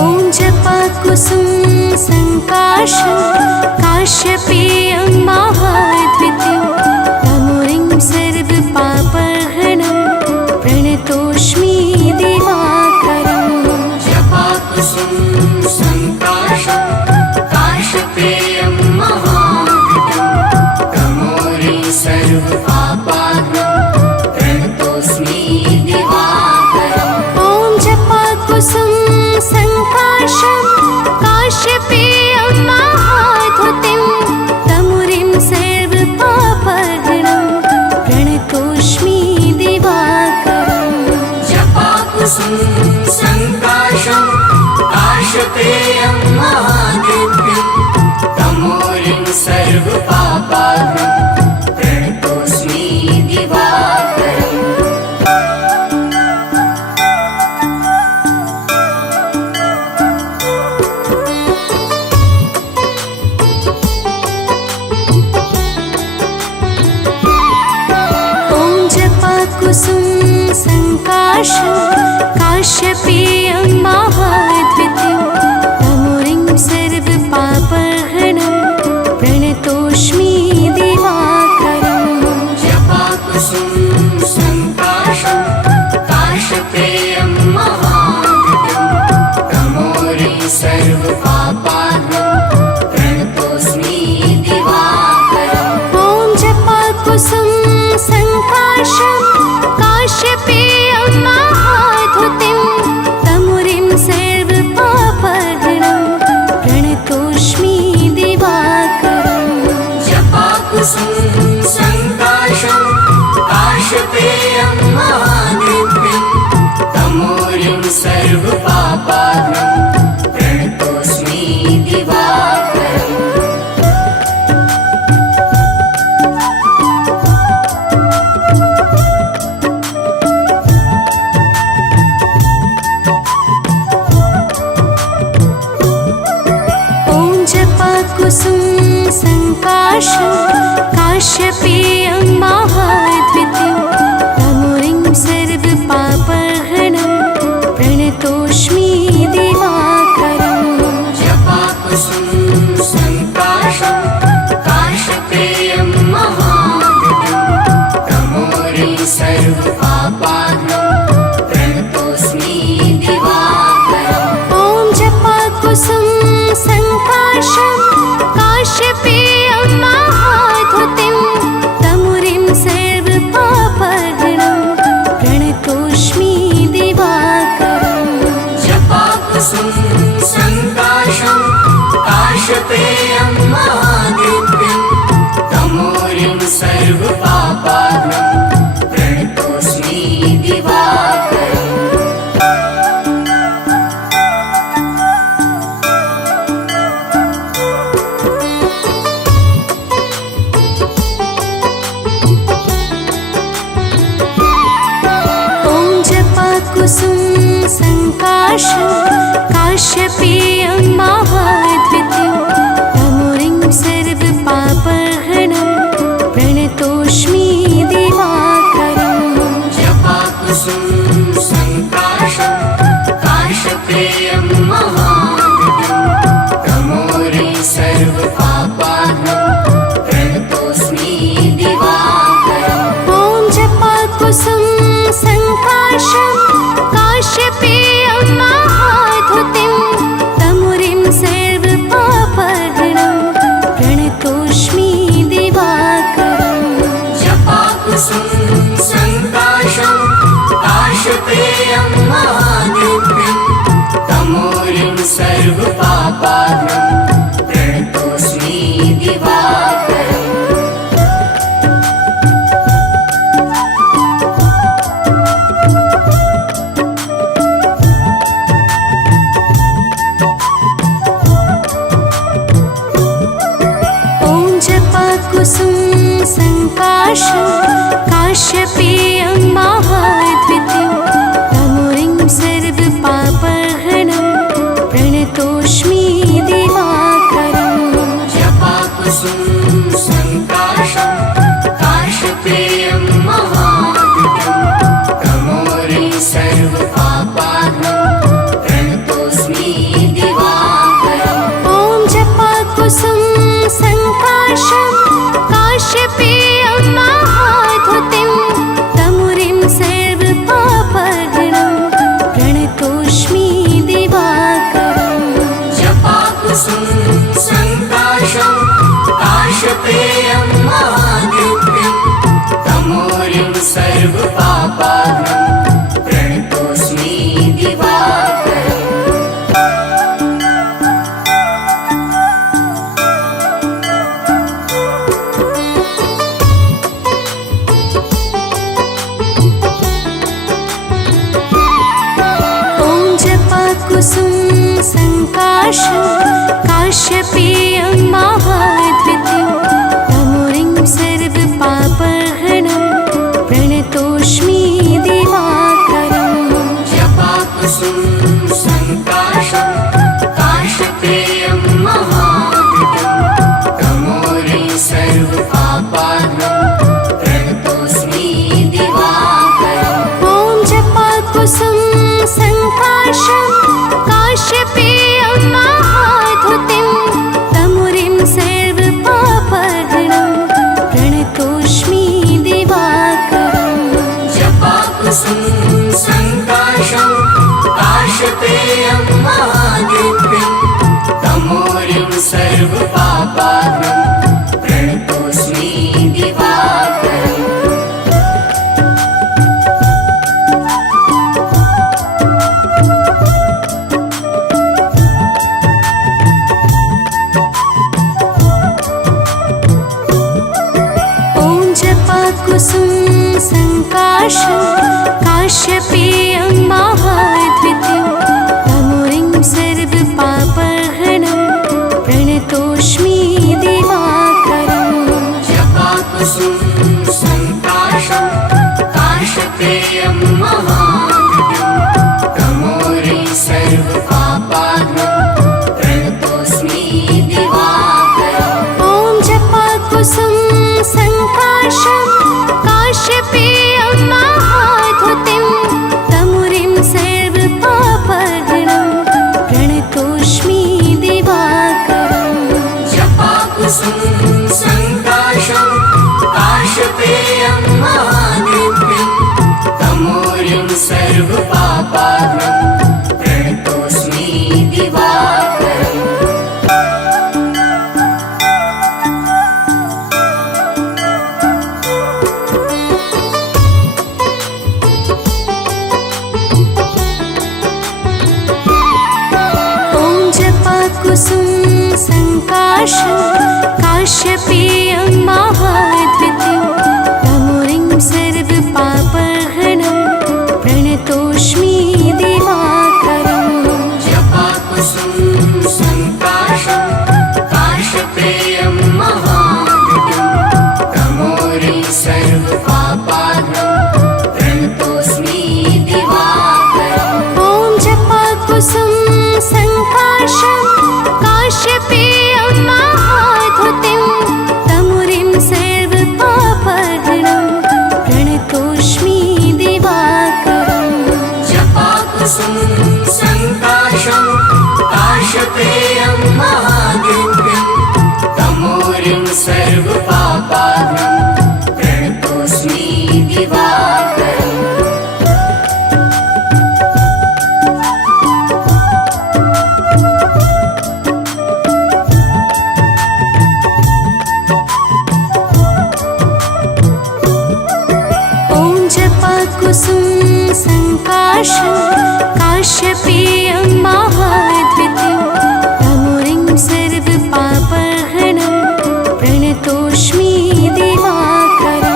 ॐ जपाकुसुम सङ्काशं काश्यपेयं महाद्वितीयं तमुरिं सर्वपापहरणं प्रणतोऽस्मि दिवाकरम् जपाकुसुम संकाशं काश्यपेयं महाद्युतिं तमोरिं सर्वपापाहरणं प्रणतोऽस्मि दिवाकरम् ॐ जपाकुसुम सङ्काशं काश्यपेयं महाद्युतिं तमुरिं सर्वपापहरणं प्रणतोऽस्मि दिवाकरम् जपाकुसुम संकाशं काश्यपेयं महाद्युतिं तमोरिं सर्वपापाहरणं प्रणतोऽस्मि दिवाकरम् ॐ जपाकुसुम सङ्काशं काश्यपेयं महाद्वितीयं तमुरिं सर्वपापहरणं प्रणतोऽस्मि दिवाकरम् जपाकुसुम संकाशं काश्यपेयं महाद्युतिं तमोरिं सर्वपापाहरणं प्रणतोऽस्मि दिवाकरम् ॐ जपाकुसुम सङ्काशं काश्यपेयं महाद्युतिं तमुरिं सर्वपापहरणं प्रणतोऽस्मि दिवाकरम् जपाकुसुम संकाशं काश्यपेयं महाद्युतिं तमोरिं सर्वपापाहरणं प्रणतोऽस्मि दिवाकरम् ॐ जपाकुसुम सङ्काशं काश्यपेयं महाद्वितीयं तमुरिं सर्वपापहरणं प्रणतोऽस्मि दिवाकरम् जपाकुसुम संकाशं काश्यपेयं महाद्युतिं तमोरिं सर्वपापाहरणं प्रणतोऽस्मि दिवाकरम् ॐ जपाकुसुम संकाशं काश्यपेयं महाधुतिं तमुरिं सर्वपापहरणं प्रणतोऽस्मि दिवाकरम् जपाकुसुम संकाशं काश्यपेयं महाधुतिं तमोरिं सर्वपापहरणं प्रणतोऽस्मि दिवाकरम् कुसुम संकाशं काश्यपेयं महाद्वितीं तमुरिं सर्वपापहरणं प्रणतोऽस्मि दिवाकरम् जपाकुसुम संकाशं काश्यपेयं महाधुतिं तमोरिं सर्वपापहरणं प्रणतोऽस्मि दिवाकरम् ॐ जपाकुसुम संकाशं काश्यपेयं महाधुतिं तमुरिं सर्वपापहरणं प्रणतोऽस्मि दिवाकरम् जपाकुसुम संकाशं काश्यपेयं महाधुतिं तमोरिं सर्वपापहरणं प्रणतोऽस्मि दिवाकरम् कुसुम संकाशं काश्यपेयं महाद्वितीं तमुरिं सर्वपापहरणं प्रणतोऽस्मि दिवाकरम् जपाकुसुम संकाशं काश्यपेयं महाधुतिं तमोरिं सर्वपापहरणं प्रणतोऽस्मि दिवाकरम् ॐ जपाकुसुम संकाशं काश्यपेयं महाधुतिं तमुरिं सर्वपापहरणं प्रणतोऽस्मि दिवाकरम् जपाकुसुम संकाशं काश्यपेयं महाधुतिं तमोरिं सर्वपापहरणं प्रणतोऽस्मि दिवाकरम् कुसुम संकाशं काश्यपेयं महाद्वितीं तमुरिं सर्वपापहरणं प्रणतोऽस्मि दिवाकरम् जपाकुसुम संकाशं काश्यपेयं महाधुतिं तमोरिं सर्वपापहरणं प्रणतोऽस्मि दिवाकरम् ॐ जपाकुसुम संकाशं काश्यपेयं महाधुतिं तमुरिं सर्वपापहरणं प्रणतोऽस्मि दिवाकरम् जपाकुसुम संकाशं काश्यपेयं महाधुतिं तमोरिं सर्वपापहरणं प्रणतोऽस्मि दिवाकरम् कुसुम संकाशं काश्यपेयं महाद्वितीं तमुरिं सर्वपापहरणं प्रणतोऽस्मि दिवा संकाशं काश्यपेयं महाद्वितीयं तमोरिं सर्वपापहरणं प्रणतोऽस्मि दिवाकरम् जपाकुसुम संकाशं काश्यपेयं महाद्वितीयं तमोरिं सर्वपापहरणं प्रणतोऽस्मि दिवाकरम् ॐ जपाकुसुम संकाशं काश्यपेयं महाद्युतिं तमुरिं सर्वपापहरणं प्रणतोऽस्मि दिवाकरम् जपाकुसुम संकाशं काश्यपेयं महाद्युतिं तमोरिं सर्वपापहरणं प्रणतोऽस्मि दिवाकरम् ॐ जपाकुसुम संकाशं काश्यपेयं महाद्वितीयं तमुरिं सर्वपापहरणं प्रणतोऽस्मि दिवाकरम्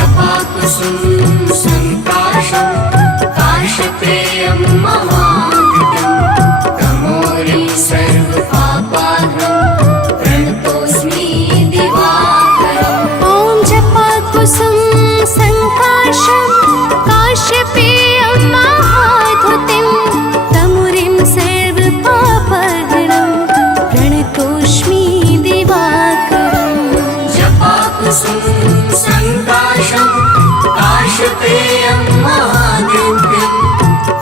जपाकुसुम संकाशं काश्यपेयं महाद्युतिं तमोरिं सर्वपापहरणं प्रणतोऽस्मि दिवाकरम् ॐ जपाकुसुम संकाशं काश्यपेयं महाद्युतिं तमुरिं सर्वपापहरणं प्रणतोऽस्मि दिवाकरम् जपाकुसुम संकाशं काश्यपेयं महाद्युतिं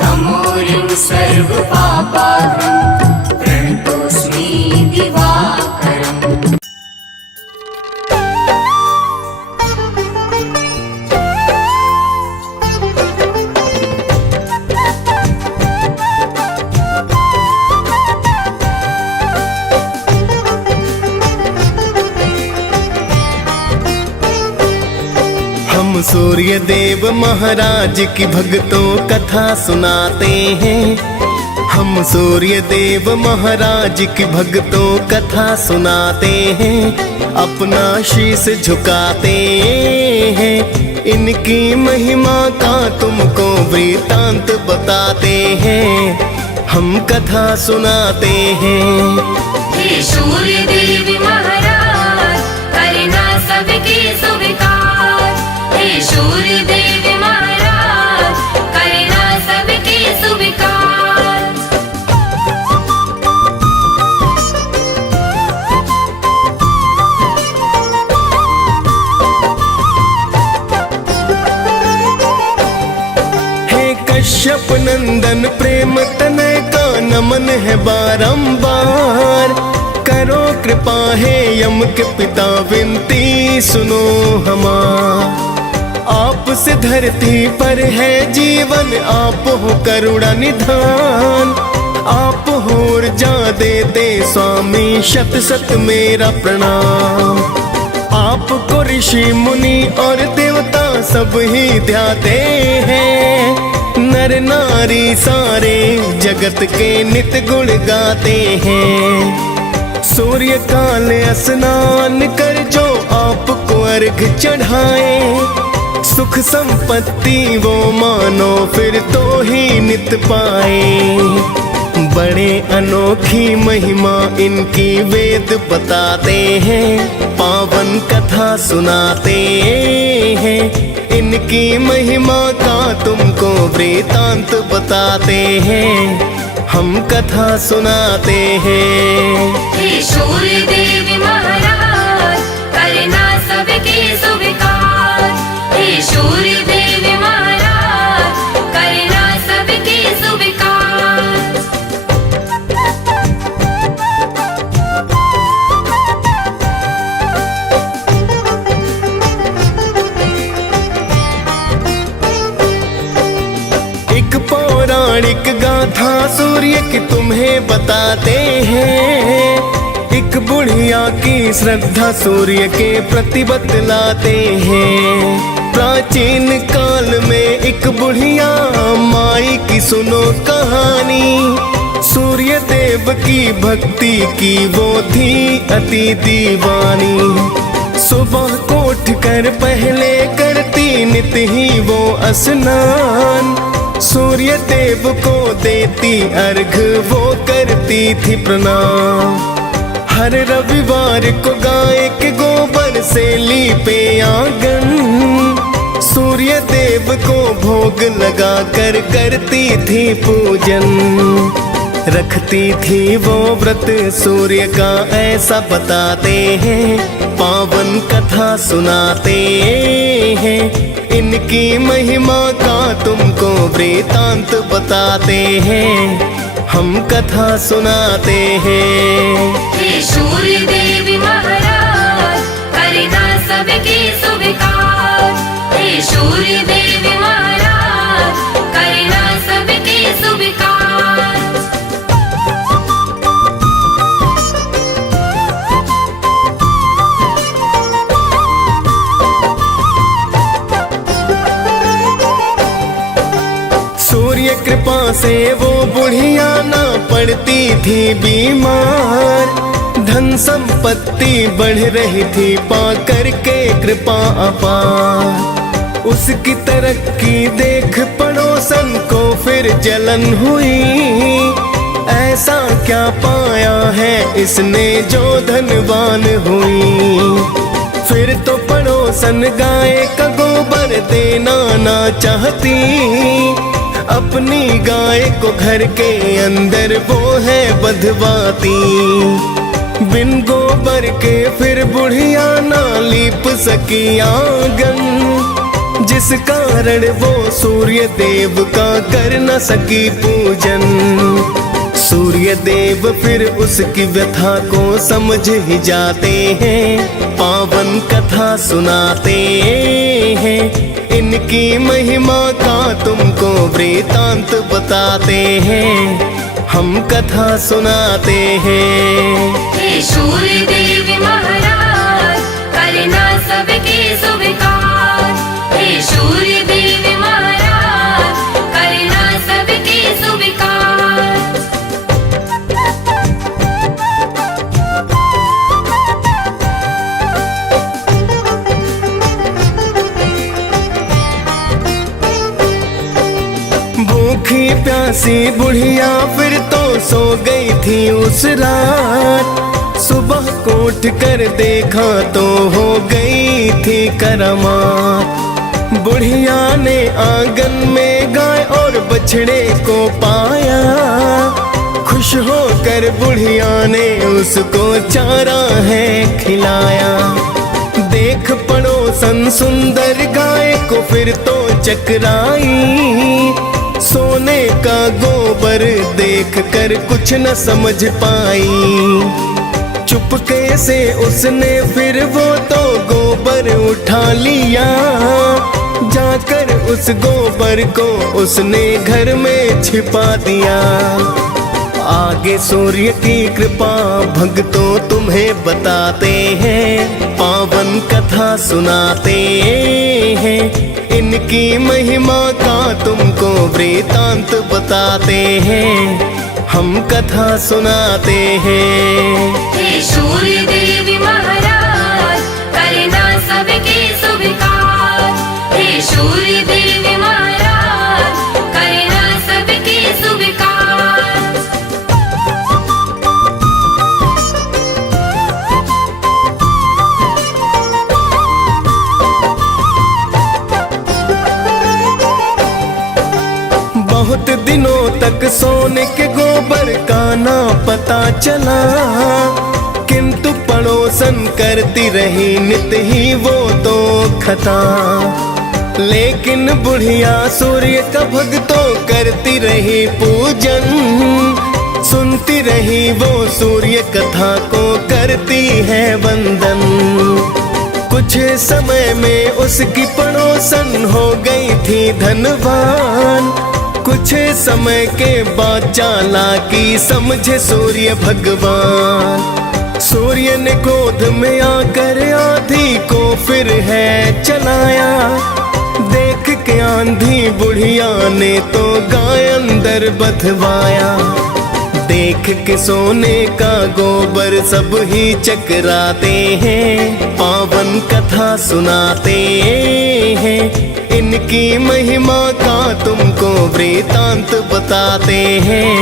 तमोरिं सर्वपापहरणं प्रणतोऽस्मि दिवाकरम् हम सूर्य देव महाराज की भक्तों कथा सुनाते हैं। हम सूर्य देव महाराज की भक्तों कथा सुनाते हैं। अपना शीश झुकाते हैं। इनकी महिमा का तुमको वृतांत बताते हैं। हम कथा सुनाते हैं। हे सूर्य देव महाराज करना सबकी स्वीकार। हे सूर्य देव महाराज करना सबकी स्वीकार। हे कश्यप नंदन प्रेम तनय का नमन है बारंबार। करो कृपा है यम के पिता विनती सुनो हमार। आपसे धरती पर है जीवन आप हो करुणा निधान। आप हो ऊर्जा देते स्वामी शत शत मेरा प्रणाम। आपको ऋषि मुनि और देवता सब ही ध्याते हैं। नर नारी सारे जगत के नित्य गुण गाते हैं। सूर्य काल स्नान कर जो आपको अर्घ चढ़ाए। सुख संपत्ति वो मानो फिर तो ही नित पाए। बड़े अनोखी महिमा इनकी वेद बताते हैं। पावन कथा सुनाते हैं। इनकी महिमा का तुमको वृतांत बताते हैं। हम कथा सुनाते हैं। हे सूर्य देव महाराज करना सबकी स्वीकार। हे सूर्य देव महाराज करना सबकी स्वीकार। एक पौराणिक गाथा सूर्य की तुम्हें बताते हैं। एक एक बुढ़िया की श्रद्धा सूर्य के प्रति बतलाते हैं। प्राचीन काल में एक बुढ़िया माई की सुनो कहानी। सूर्य देव की भक्ति की वो थी अति दीवानी। सुबह को उठकर पहले करती नित ही वो स्नान। सूर्य देव को देती अर्घ वो करती थी प्रणाम। हर रविवार को गाय के गोबर से लीपे आंगन। सूर्य देव को भोग लगा कर करती थी पूजन। रखती थी वो व्रत सूर्य का ऐसा बताते हैं। पावन कथा सुनाते हैं। इनकी महिमा का तुमको वृतांत बताते हैं। हम कथा सुनाते हैं। हे सूर्य देव महाराज करना सबके स्वीकार। हे सूर्य देव महाराज करना सबके स्वीकार। सूर्य कृपा से वो बुढ़िया ना पड़ती थी बीमार। धन संपत्ति बढ़ रही थी पाकर के कृपा अपार। उसकी तरक्की देख पड़ोसन को फिर जलन हुई। ऐसा क्या पाया है इसने जो धनवान हुई। फिर तो पड़ोसन गाय का गोबर देना ना चाहती। अपनी गाय को घर के अंदर वो है बधवाती। बिन गोबर के फिर बुढ़िया ना लीप सकी आंगन। जिस कारण वो सूर्य देव का कर न सकी पूजन। सूर्य देव फिर उसकी व्यथा को समझ ही जाते हैं। पावन कथा सुनाते हैं। इनकी महिमा का तुमको वृतांत बताते हैं। हम कथा सुनाते हैं। हे सूर्य देव महाराज करना सबके स्वीकार। हे सूर्य देव महाराज करना सबके स्वीकार। भूखी प्यासी बुढ़िया फिर तो सो गई थी उस रात। सुबह को उठ कर देखा तो हो गई थी करमात। बुढ़िया ने आंगन में गाय और बछड़े को पाया। खुश होकर बुढ़िया ने उसको चारा है खिलाया। देख पड़ोसन सुंदर गाय को फिर तो चकराई। सोने का गोबर देख कर कुछ न समझ पाई। चुपके से उसने फिर वो तो गोबर उठा लिया। जाकर उस गोबर को उसने घर में छिपा दिया। आगे सूर्य की कृपा भक्तों तुम्हें बताते हैं। पावन कथा सुनाते हैं। इनकी महिमा का तुमको वृतांत बताते हैं। हम कथा सुनाते हैं। हे सूर्य देव महाराज करना सबके स्वीकार। हे सूर्य देव महाराज करना सबके स्वीकार। बहुत दिनों तक सोने के गोबर का ना पता चला। किंतु पड़ोसन करती रही नित ही वो तो खता। लेकिन बुढ़िया सूर्य का भक्तों करती रही पूजन। सुनती रही वो सूर्य कथा को करती है वंदन। कुछ समय में उसकी पड़ोसन हो गई थी धनवान। कुछ समय के बाद चालाकी समझे सूर्य भगवान। सूर्य ने क्रोध में आकर आंधी को फिर है चलाया। देख के आंधी बुढ़िया ने तो गाय अंदर बधवाया। देख के सोने का गोबर सब ही चकराते हैं, पावन कथा सुनाते हैं। इनकी महिमा का तुमको वृतांत बताते हैं,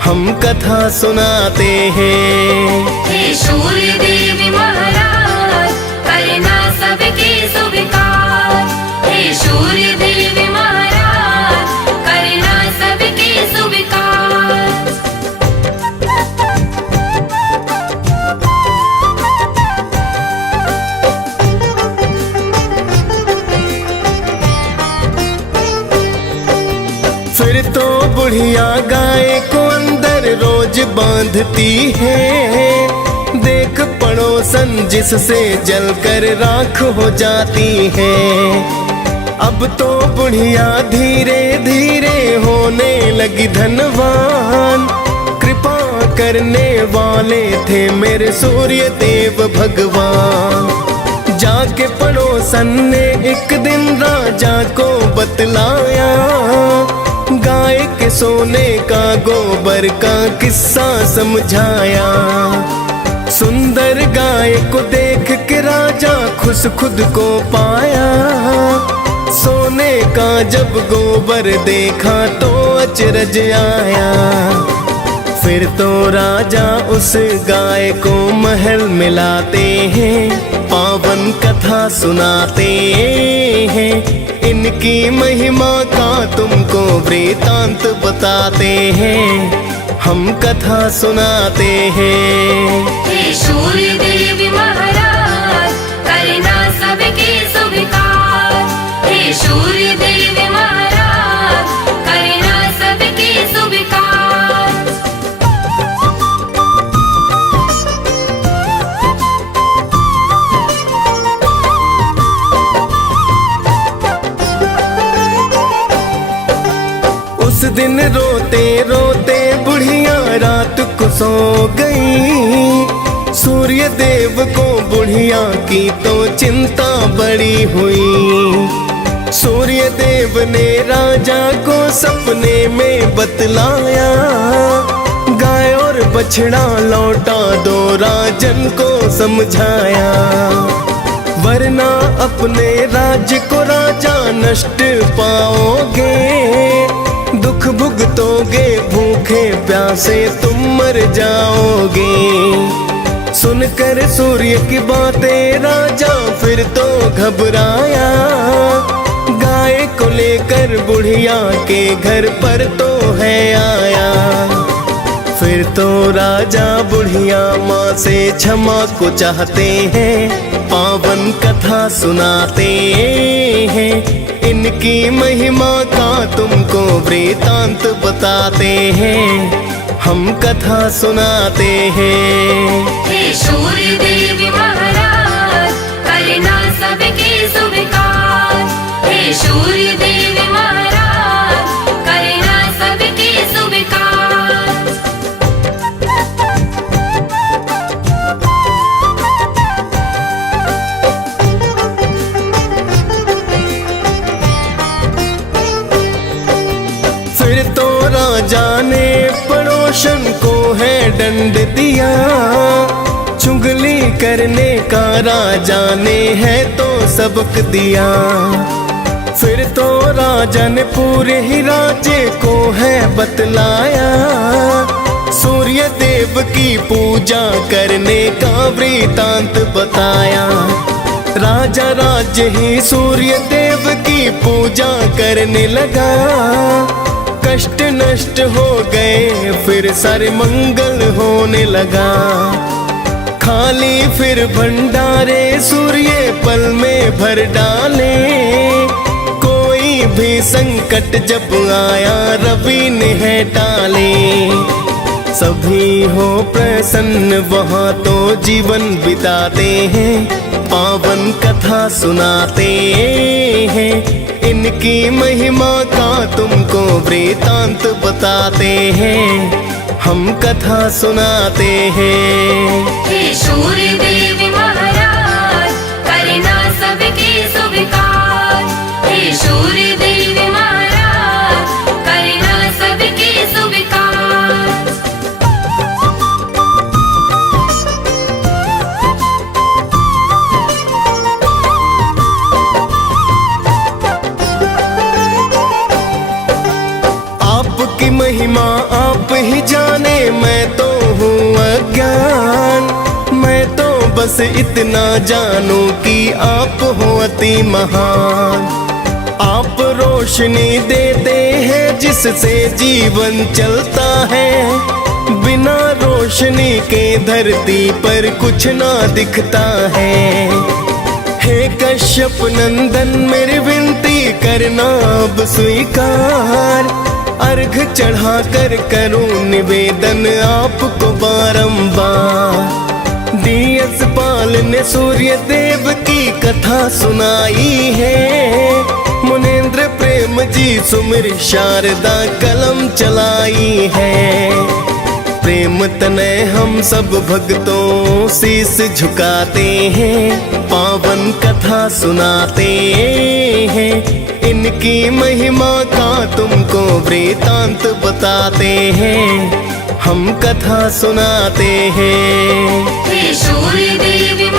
हम कथा सुनाते हैं। हे सूर्य देव महाराज करना सबके स्वीकार। हे सूर्य देव महाराज करना सबके स्वीकार। फिर तो बुढ़िया गाय को अंदर रोज बांधती है। देख पड़ोसन जिससे जलकर राख हो जाती है। अब तो बुढ़िया धीरे धीरे होने लगी धनवान। कृपा करने वाले थे मेरे सूर्य देव भगवान। जाके पड़ोसन ने एक दिन राजा को बतलाया, गाय के सोने का गोबर का किस्सा समझाया। सुंदर गाय को देख के राजा खुश खुद को पाया। सोने का जब गोबर देखा तो अचरज आया। फिर तो राजा उस गाय को महल में लाते हैं, पावन कथा सुनाते हैं। इनकी महिमा का तुमको वृतांत बताते हैं, हम कथा सुनाते हैं। हे सूर्य देव महाराज करना सबके स्वीकार। हे सूर्य देव महाराज करना सबके स्वीकार। उस दिन रोते रोते बुढ़िया रात को सो गई। सूर्य देव को बुढ़िया की तो चिंता बड़ी हुई। सूर्य देव ने राजा को सपने में बतलाया, गाय और बछड़ा लौटा दो राजन को समझाया। वरना अपने राज्य को राजा नष्ट पाओगे। दुख भुगतोगे, भूखे प्यासे तुम मर जाओगे। सुनकर सूर्य की बातें राजा फिर तो घबराया। गाय को लेकर बुढ़िया के घर पर तो है आया। फिर तो राजा बुढ़िया माँ से क्षमा को चाहते हैं, पावन कथा सुनाते हैं। इनकी महिमा का तुमको वृतांत बताते हैं, हम कथा सुनाते हैं। हे सूर्य देव महाराज करना सबके स्वीकार। हे सूर्य देव महाराज करना सबके स्वीकार। फिर तो राजा ने पड़ोसन को है दंड दिया। चुगली करने का राजा ने है तो सबक दिया। फिर तो राजा ने पूरे ही राज्य को है बतलाया। सूर्य देव की पूजा करने का वृतांत बताया। राजा राज्य ही सूर्य देव की पूजा करने लगा। कष्ट नष्ट हो गए, फिर सारे मंगल होने लगा। खाली फिर भंडारे सूर्य पल में भर डाले। कोई भी संकट जब आया रवि ने है टाले। सभी हो प्रसन्न वहाँ तो जीवन बिताते हैं, पावन कथा सुनाते हैं। इनकी महिमा का तुमको वृतांत बताते हैं, हम कथा सुनाते हैं। हे सूर्य देव महाराज करना सबके स्वीकार। हे सूर्य देव महाराज करना सबके स्वीकार। आपकी महिमा आप ही जाने, मैं तो हूँ अज्ञान। मैं तो बस इतना जानूं कि आप हो अति महान। आप रोशनी देते हैं जिससे जीवन चलता है। बिना रोशनी के धरती पर कुछ ना दिखता है। हे कश्यप नंदन मेरी विनती करना अब स्वीकार। अर्घ चढ़ा कर करूं निवेदन आपको बारंबार। दियस पाल ने सूर्य देव की कथा सुनाई है। मुनेन्द्र प्रेम जी सुमिर शारदा कलम चलाई है। प्रेम तनय हम सब भक्तों शीस झुकाते हैं। पावन कथा सुनाते हैं। इनकी महिमा का तुमको वृतांत बताते हैं। हम कथा सुनाते हैं। हे सूर्य देव